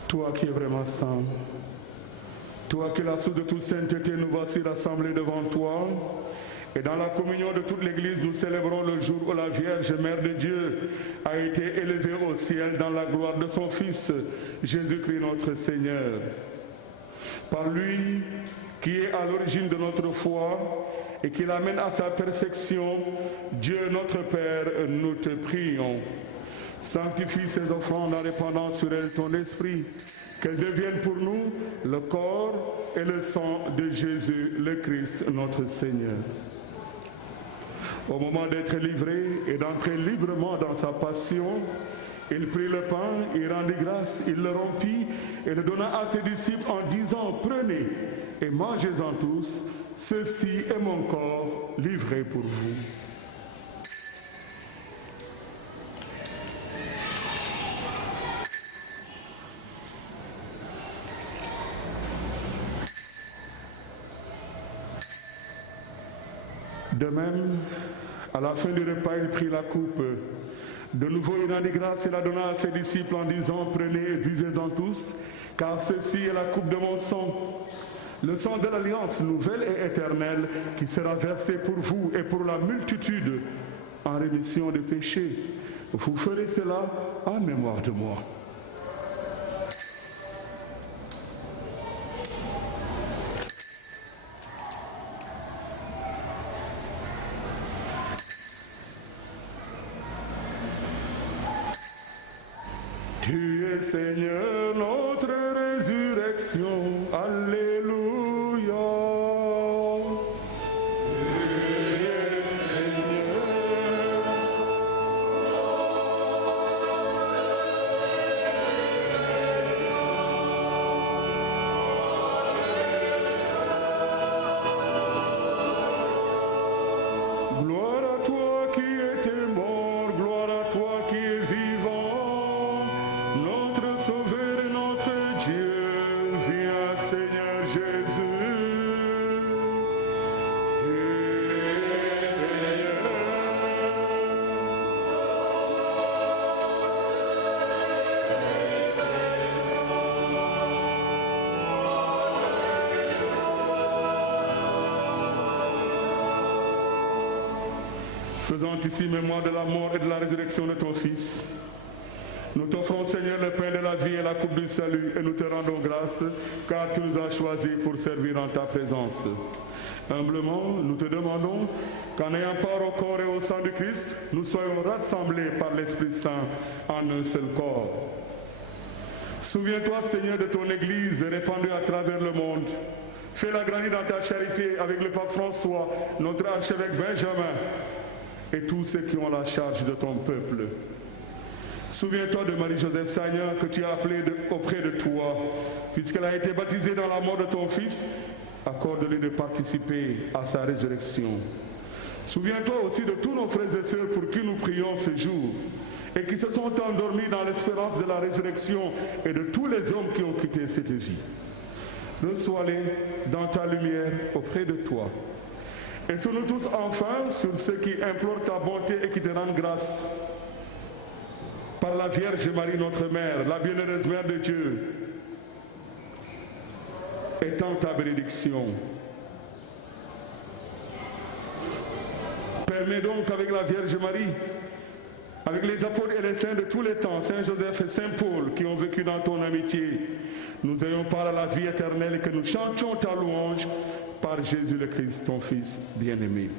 Toi qui es vraiment saint, toi qui es la source de toute sainteté, nous voici rassemblés devant toi. Et dans la communion de toute l'Église, nous célébrons le jour où la Vierge, Mère de Dieu, a été élevée au ciel dans la gloire de son Fils, Jésus-Christ notre Seigneur. Par lui, qui est à l'origine de notre foi et qui l'amène à sa perfection, Dieu notre Père, nous te prions. Sanctifie ces offrandes en répandant sur elles ton esprit, qu'elles deviennent pour nous le corps et le sang de Jésus, le Christ, notre Seigneur. Au moment d'être livré et d'entrer librement dans sa passion, il prit le pain, il rendit grâce, il le rompit et le donna à ses disciples en disant: prenez et mangez-en tous, ceci est mon corps livré pour vous. De même, à la fin du repas, il prit la coupe. De nouveau, il rendit grâce et la donna à ses disciples en disant: prenez et buvez-en tous, car ceci est la coupe de mon sang, le sang de l'alliance nouvelle et éternelle, qui sera versé pour vous et pour la multitude en rémission des péchés. Vous ferez cela en mémoire de moi. Tu es Seigneur, notre résurrection. Alléluia. Tu es Seigneur. Gloire à toi qui étais mort, gloire à toi qui es vivant. Notre Sauveur et notre Dieu, viens Seigneur Jésus. Et Seigneur. Faisant ici mémoire de la mort et de la résurrection de ton Fils, nous t'offrons, Seigneur, le pain de la vie et la coupe du salut, et nous te rendons grâce, car tu nous as choisis pour servir en ta présence. Humblement, nous te demandons qu'en ayant part au corps et au sang du Christ, nous soyons rassemblés par l'Esprit Saint en un seul corps. Souviens-toi, Seigneur, de ton Église répandue à travers le monde. Fais-la grandir dans ta charité avec le pape François, notre archevêque Benjamin, et tous ceux qui ont la charge de ton peuple. Souviens-toi de Marie-Joseph Sagna que tu as appelée auprès de toi, puisqu'elle a été baptisée dans la mort de ton Fils. Accorde-lui de participer à sa résurrection. Souviens-toi aussi de tous nos frères et sœurs pour qui nous prions ce jour et qui se sont endormis dans l'espérance de la résurrection, et de tous les hommes qui ont quitté cette vie. Reçois-les dans ta lumière auprès de toi. Et sur nous tous enfin, sur ceux qui implorent ta bonté et qui te rendent grâce. Par la Vierge Marie, notre Mère, la bienheureuse Mère de Dieu, étends ta bénédiction. Permets donc avec la Vierge Marie, avec les apôtres et les saints de tous les temps, Saint Joseph et Saint Paul, qui ont vécu dans ton amitié, nous ayons part à la vie éternelle et que nous chantions ta louange par Jésus le Christ, ton Fils bien-aimé.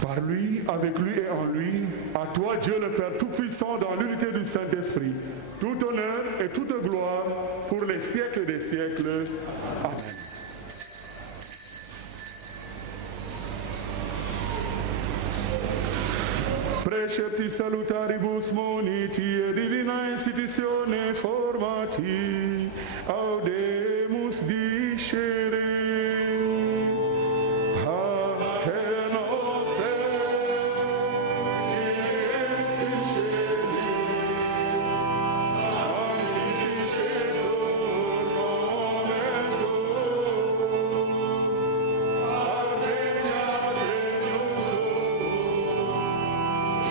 Par lui, avec lui et en lui, à toi Dieu le Père Tout-Puissant, dans l'unité du Saint-Esprit, tout honneur et toute gloire pour les siècles des siècles. Amen. Precepti salutaribus moniti et divina institutione formati, audemus discere. Pater noster, qui es in celis, sanctificetur nomen tuum, adveniat regnum tuum,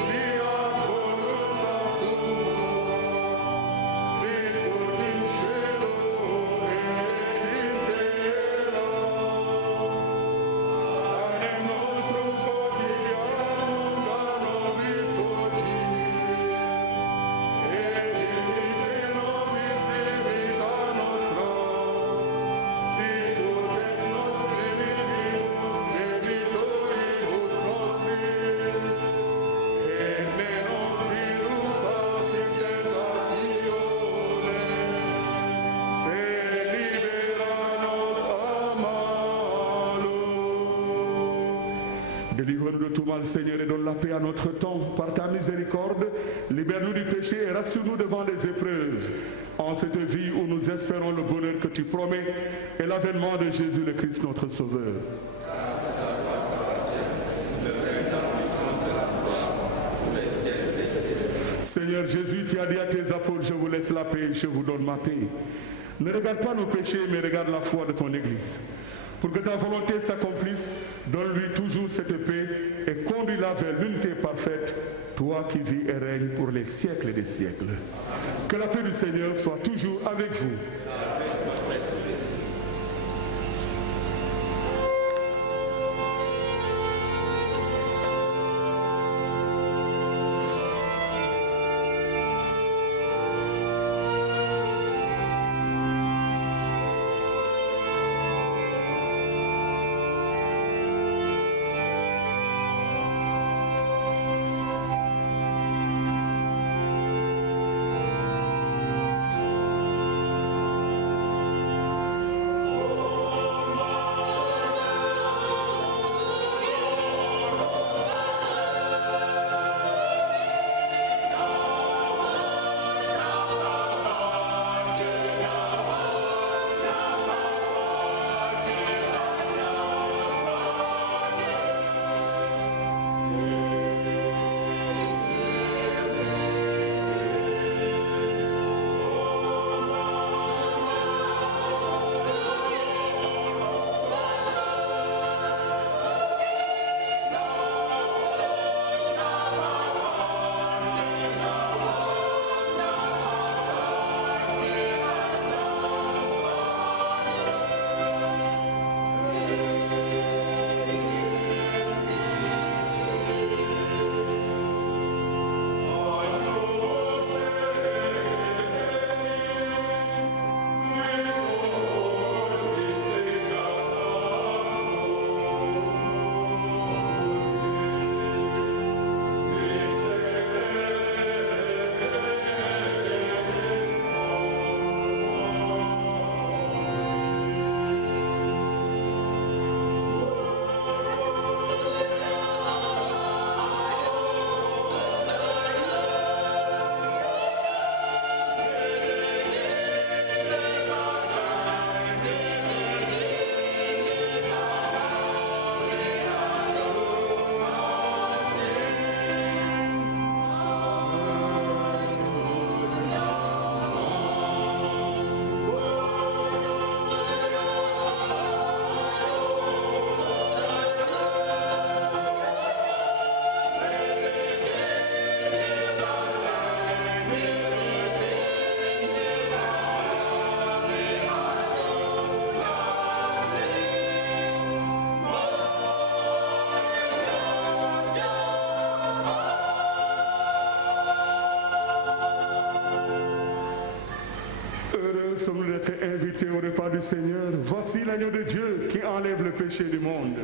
fiat voluntas tua, sicut in cielo et in terra. Panem nostrum quotidianum da nobis hodie, et dimitte nobis debita nostra, sicut et nos debitibus debitoribus nostris, et ne nos inducas in tentationem, sed libera nos a malo. Délivre-nous de tout mal, Seigneur, et donne la paix à notre temps. Par ta miséricorde, libère-nous du péché et rassure-nous devant les épreuves. En cette vie où nous espérons le bonheur que tu promets et l'avènement de Jésus le Christ, notre Sauveur. Seigneur Jésus, tu as dit à tes apôtres, je vous laisse la paix, je vous donne ma paix. Ne regarde pas nos péchés, mais regarde la foi de ton Église. Pour que ta volonté s'accomplisse, donne-lui toujours cette paix et conduis-la vers l'unité parfaite, toi qui vis et règnes pour les siècles des siècles. Que la paix du Seigneur soit toujours avec vous. d'être invités au repas du Seigneur. Voici l'agneau de Dieu qui enlève le péché du monde.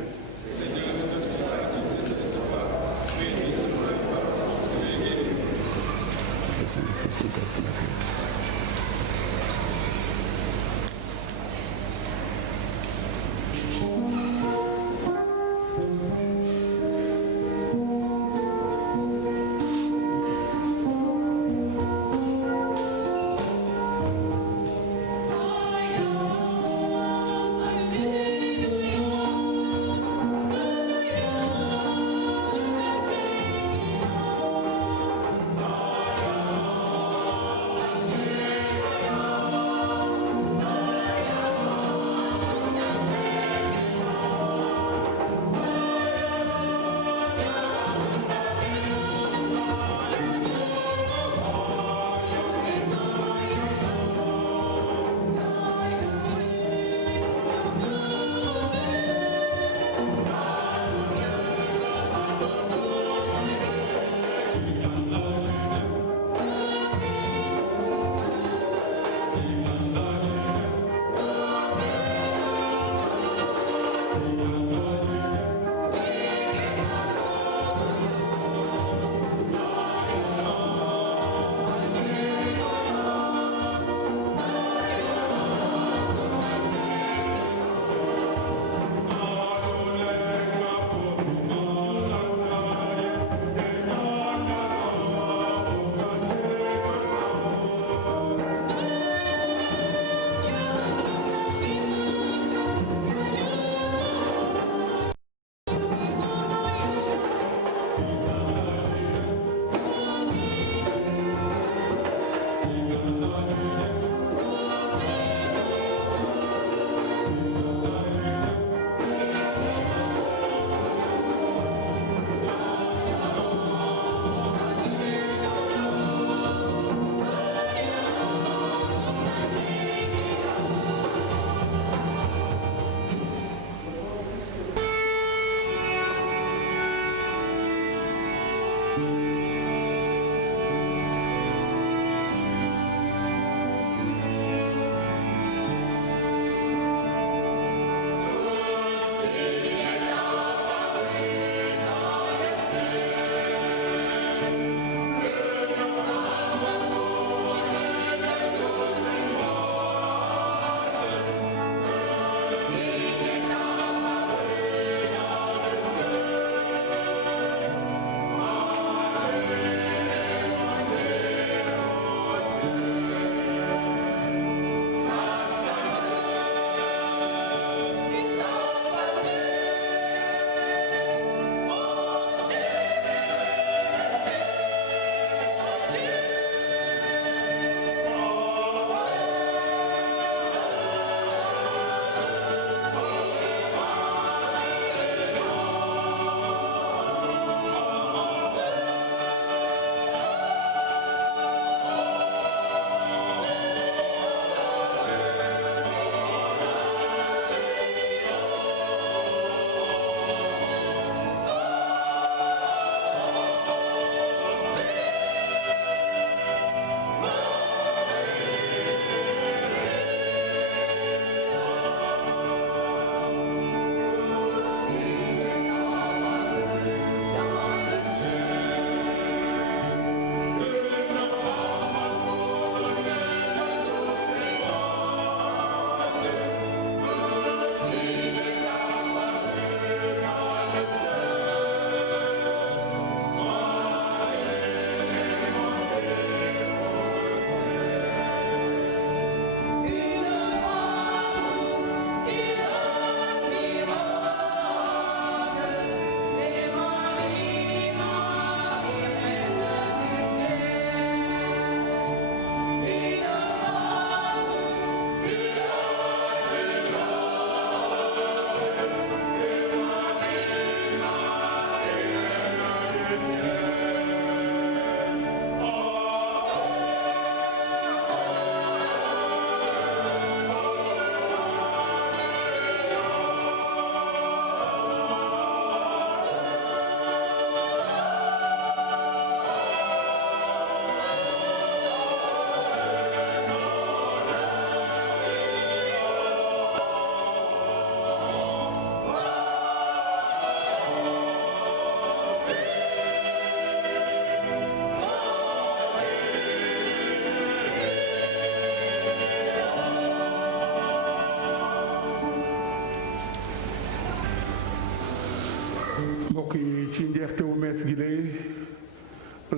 mbokk yi ci njeextewu mees gi lay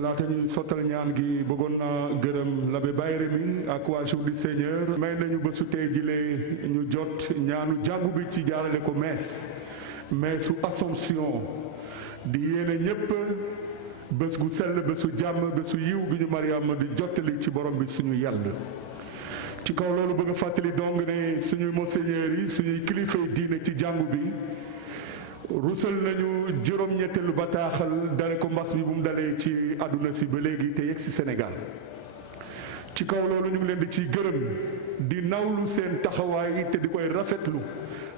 laata ñuy sottal ñaan gi bëggoon naa gërëm l'abbé Bayre mi ak waa Jour du Seigneur may nañu bésu tey ji lay ñu jot ñaanu jàngu bi ci jaarale ko meesu Assomption di yéene ñépp bés gu sell bésu jàmm bésu yiw gi ñu Mariama di jottali ci borom bi suñu yàlla ci kaw loolu bëgg a fàttali dong ne suñuy monseigneur yi suñuy kilifay diine ci jàngu bi rusal nañu juróom-ñetteelu bataaxal dale ko mbas bi bu mu dalee ci àdduna si ba léegi te yegg si Sénégal ci kaw loolu ñu ngi leen di ciy gërëm di nawlu seen taxawaay te di koy rafetlu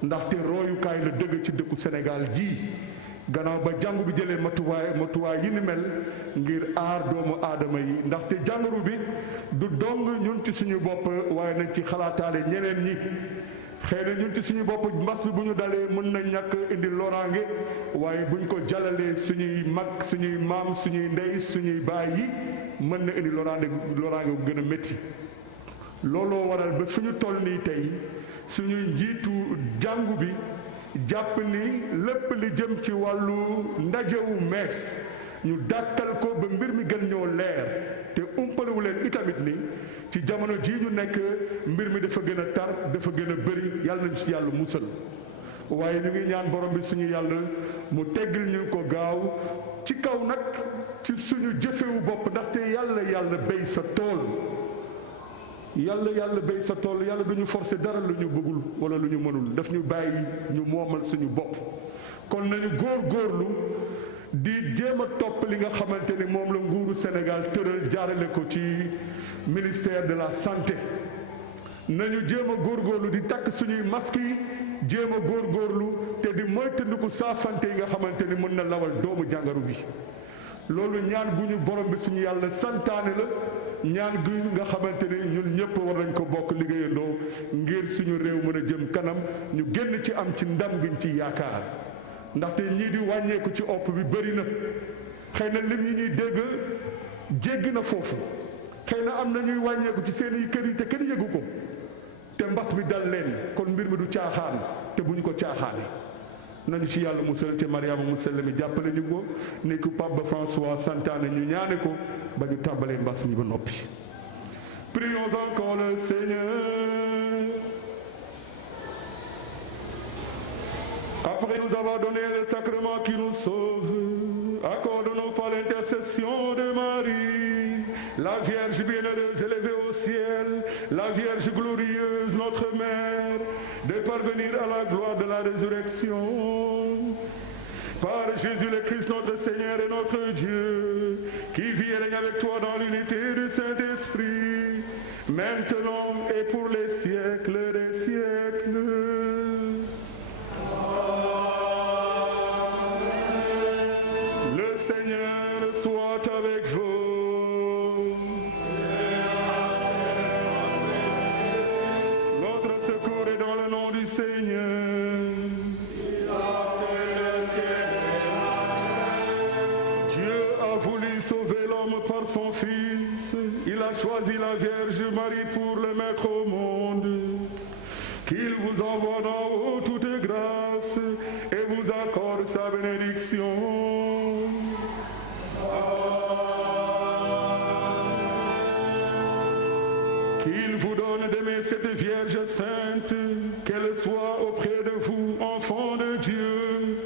ndaxte royukaay la dëgg ci dëkku Sénégal ji gannaaw ba jàngu bi jëlee matuwaay yi ni mel ngir aar doomu aadama yi ndaxte jàngoro bi du dong ñun ci suñu bopp waaye nañ ci xalaataale ñeneen ñi xëy na ñun ci suñu bopp mbas bi bu ñu dalee mën na ñàkk indi loraange waaye buñ ko jàllalee suñuy mag suñuy maam suñuy ndey suñuy baay yi mën na indi loraange bu gën a métti looloo waral ba fi ñu toll nii tey suñuy njiitu jàngu bi jàpp ni lépp li jëm ci wàllu ndajewu mees ñu dàkkal ko ba mbir mi gën ñoo leer te umpalewu leen itamit ni ci jamono jii ñu nekk mbir mi dafa gën a tar dafa gën a bëri yàlla nañ ci yàlla musal waaye ñu ngi ñaan borom bi suñu yàlla mu teggil ñu ko gaaw ci kaw nag ci suñu jëfewu bopp ndaxte yàlla béy sa tool yàlla béy sa tool yàlla du ñu forcer dara lu ñu bëggul wala lu ñu mënul daf ñu bàyyi ñu moomal suñu bopp kon nañu góorgóorlu di jéem a topp li nga xamante ni moom la nguuru Sénégal tëral jaarale ko ci ministère de la santé nañu jéem a góorgóorlu di takk suñuy masque yi jéem a góorgóorlu te di moytandiku saafante yi nga xamante ni mën na lawal doomu jàngoro bi loolu ñaan gu ñu borom bi suñu yàlla santaane la ñaan gu nga xamante ni ñun ñëpp war nañ ko bokk liggéeyandoo ngir suñu réew mën a jëm kanam ñu génn ci am ci ndam giñ ci yaakaar ndaxte ñii di wàññeeku ci opp bi bëri na xëy na lim yi ñuy dégg jéggi na foofu xëy na am na ñuy wàññeeku ci seen i kër yi te kenn yëgu ko te mbas mi dal leen kon mbir mi du caaxaan te bu ñu ko caaxaane nañu ci yàlla musal te Mariama mu sell mi jàppale ñu ko ni ko Pape François santaane ñu ñaane ko ba ñu tàmbalee mbas mi ba noppi. Prions encore le Seigneur. Après nous avoir donné le sacrement qui nous sauve, accorde-nous par l'intercession de Marie, la Vierge bienheureuse élevée au ciel, la Vierge glorieuse, notre Mère, de parvenir à la gloire de la résurrection. Par Jésus le Christ, notre Seigneur et notre Dieu, qui vit et règne avec toi dans l'unité du Saint-Esprit, maintenant et pour les siècles des siècles. Le Seigneur soit avec vous. Notre secours est dans le nom du Seigneur. Dieu a voulu sauver l'homme par son Fils. Il a choisi la Vierge Marie pour le mettre au monde. Qu'il vous envoie d'en haut toute grâce et vous accorde sa bénédiction. Qu'il vous donne d'aimer cette Vierge sainte, qu'elle soit auprès de vous, enfants de Dieu,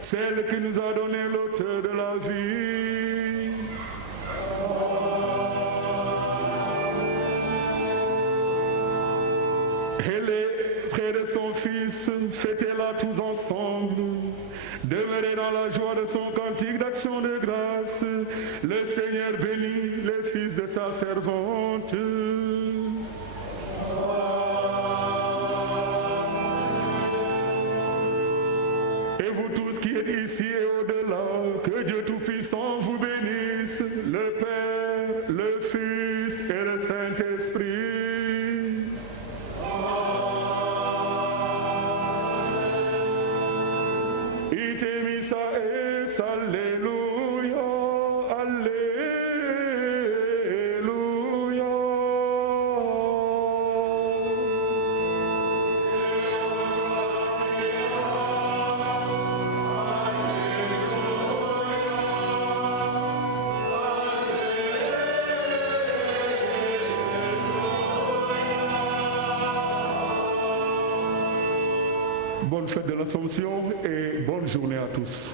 celle qui nous a donné l'auteur de la vie. Elle est près de son Fils, fêtez-la tous ensemble. Demeurez dans la joie de son cantique d'action de grâce. Le Seigneur bénit les fils de sa servante. Et vous tous qui êtes ici et au-delà, que Dieu Tout-Puissant vous bénisse, le Père, le Fils et le Saint-Esprit. Itemisa es Alléluia, Alléluia. Bonne fête de l'Assomption et bonne journée à tous.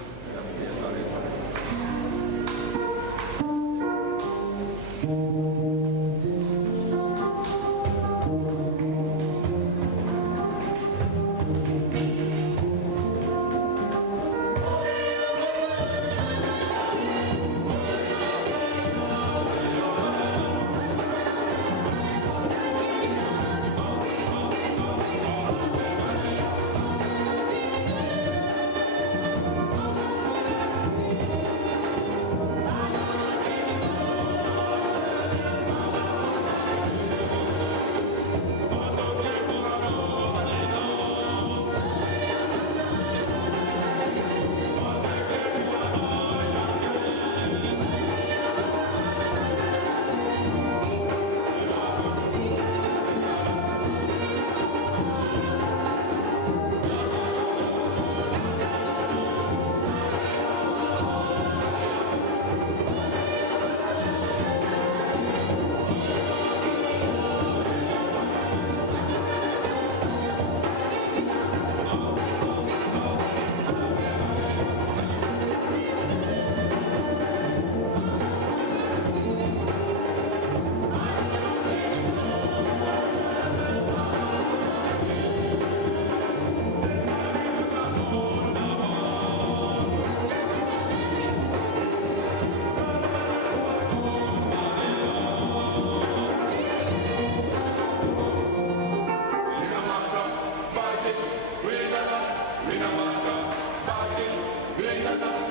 Winamata, party, winamata.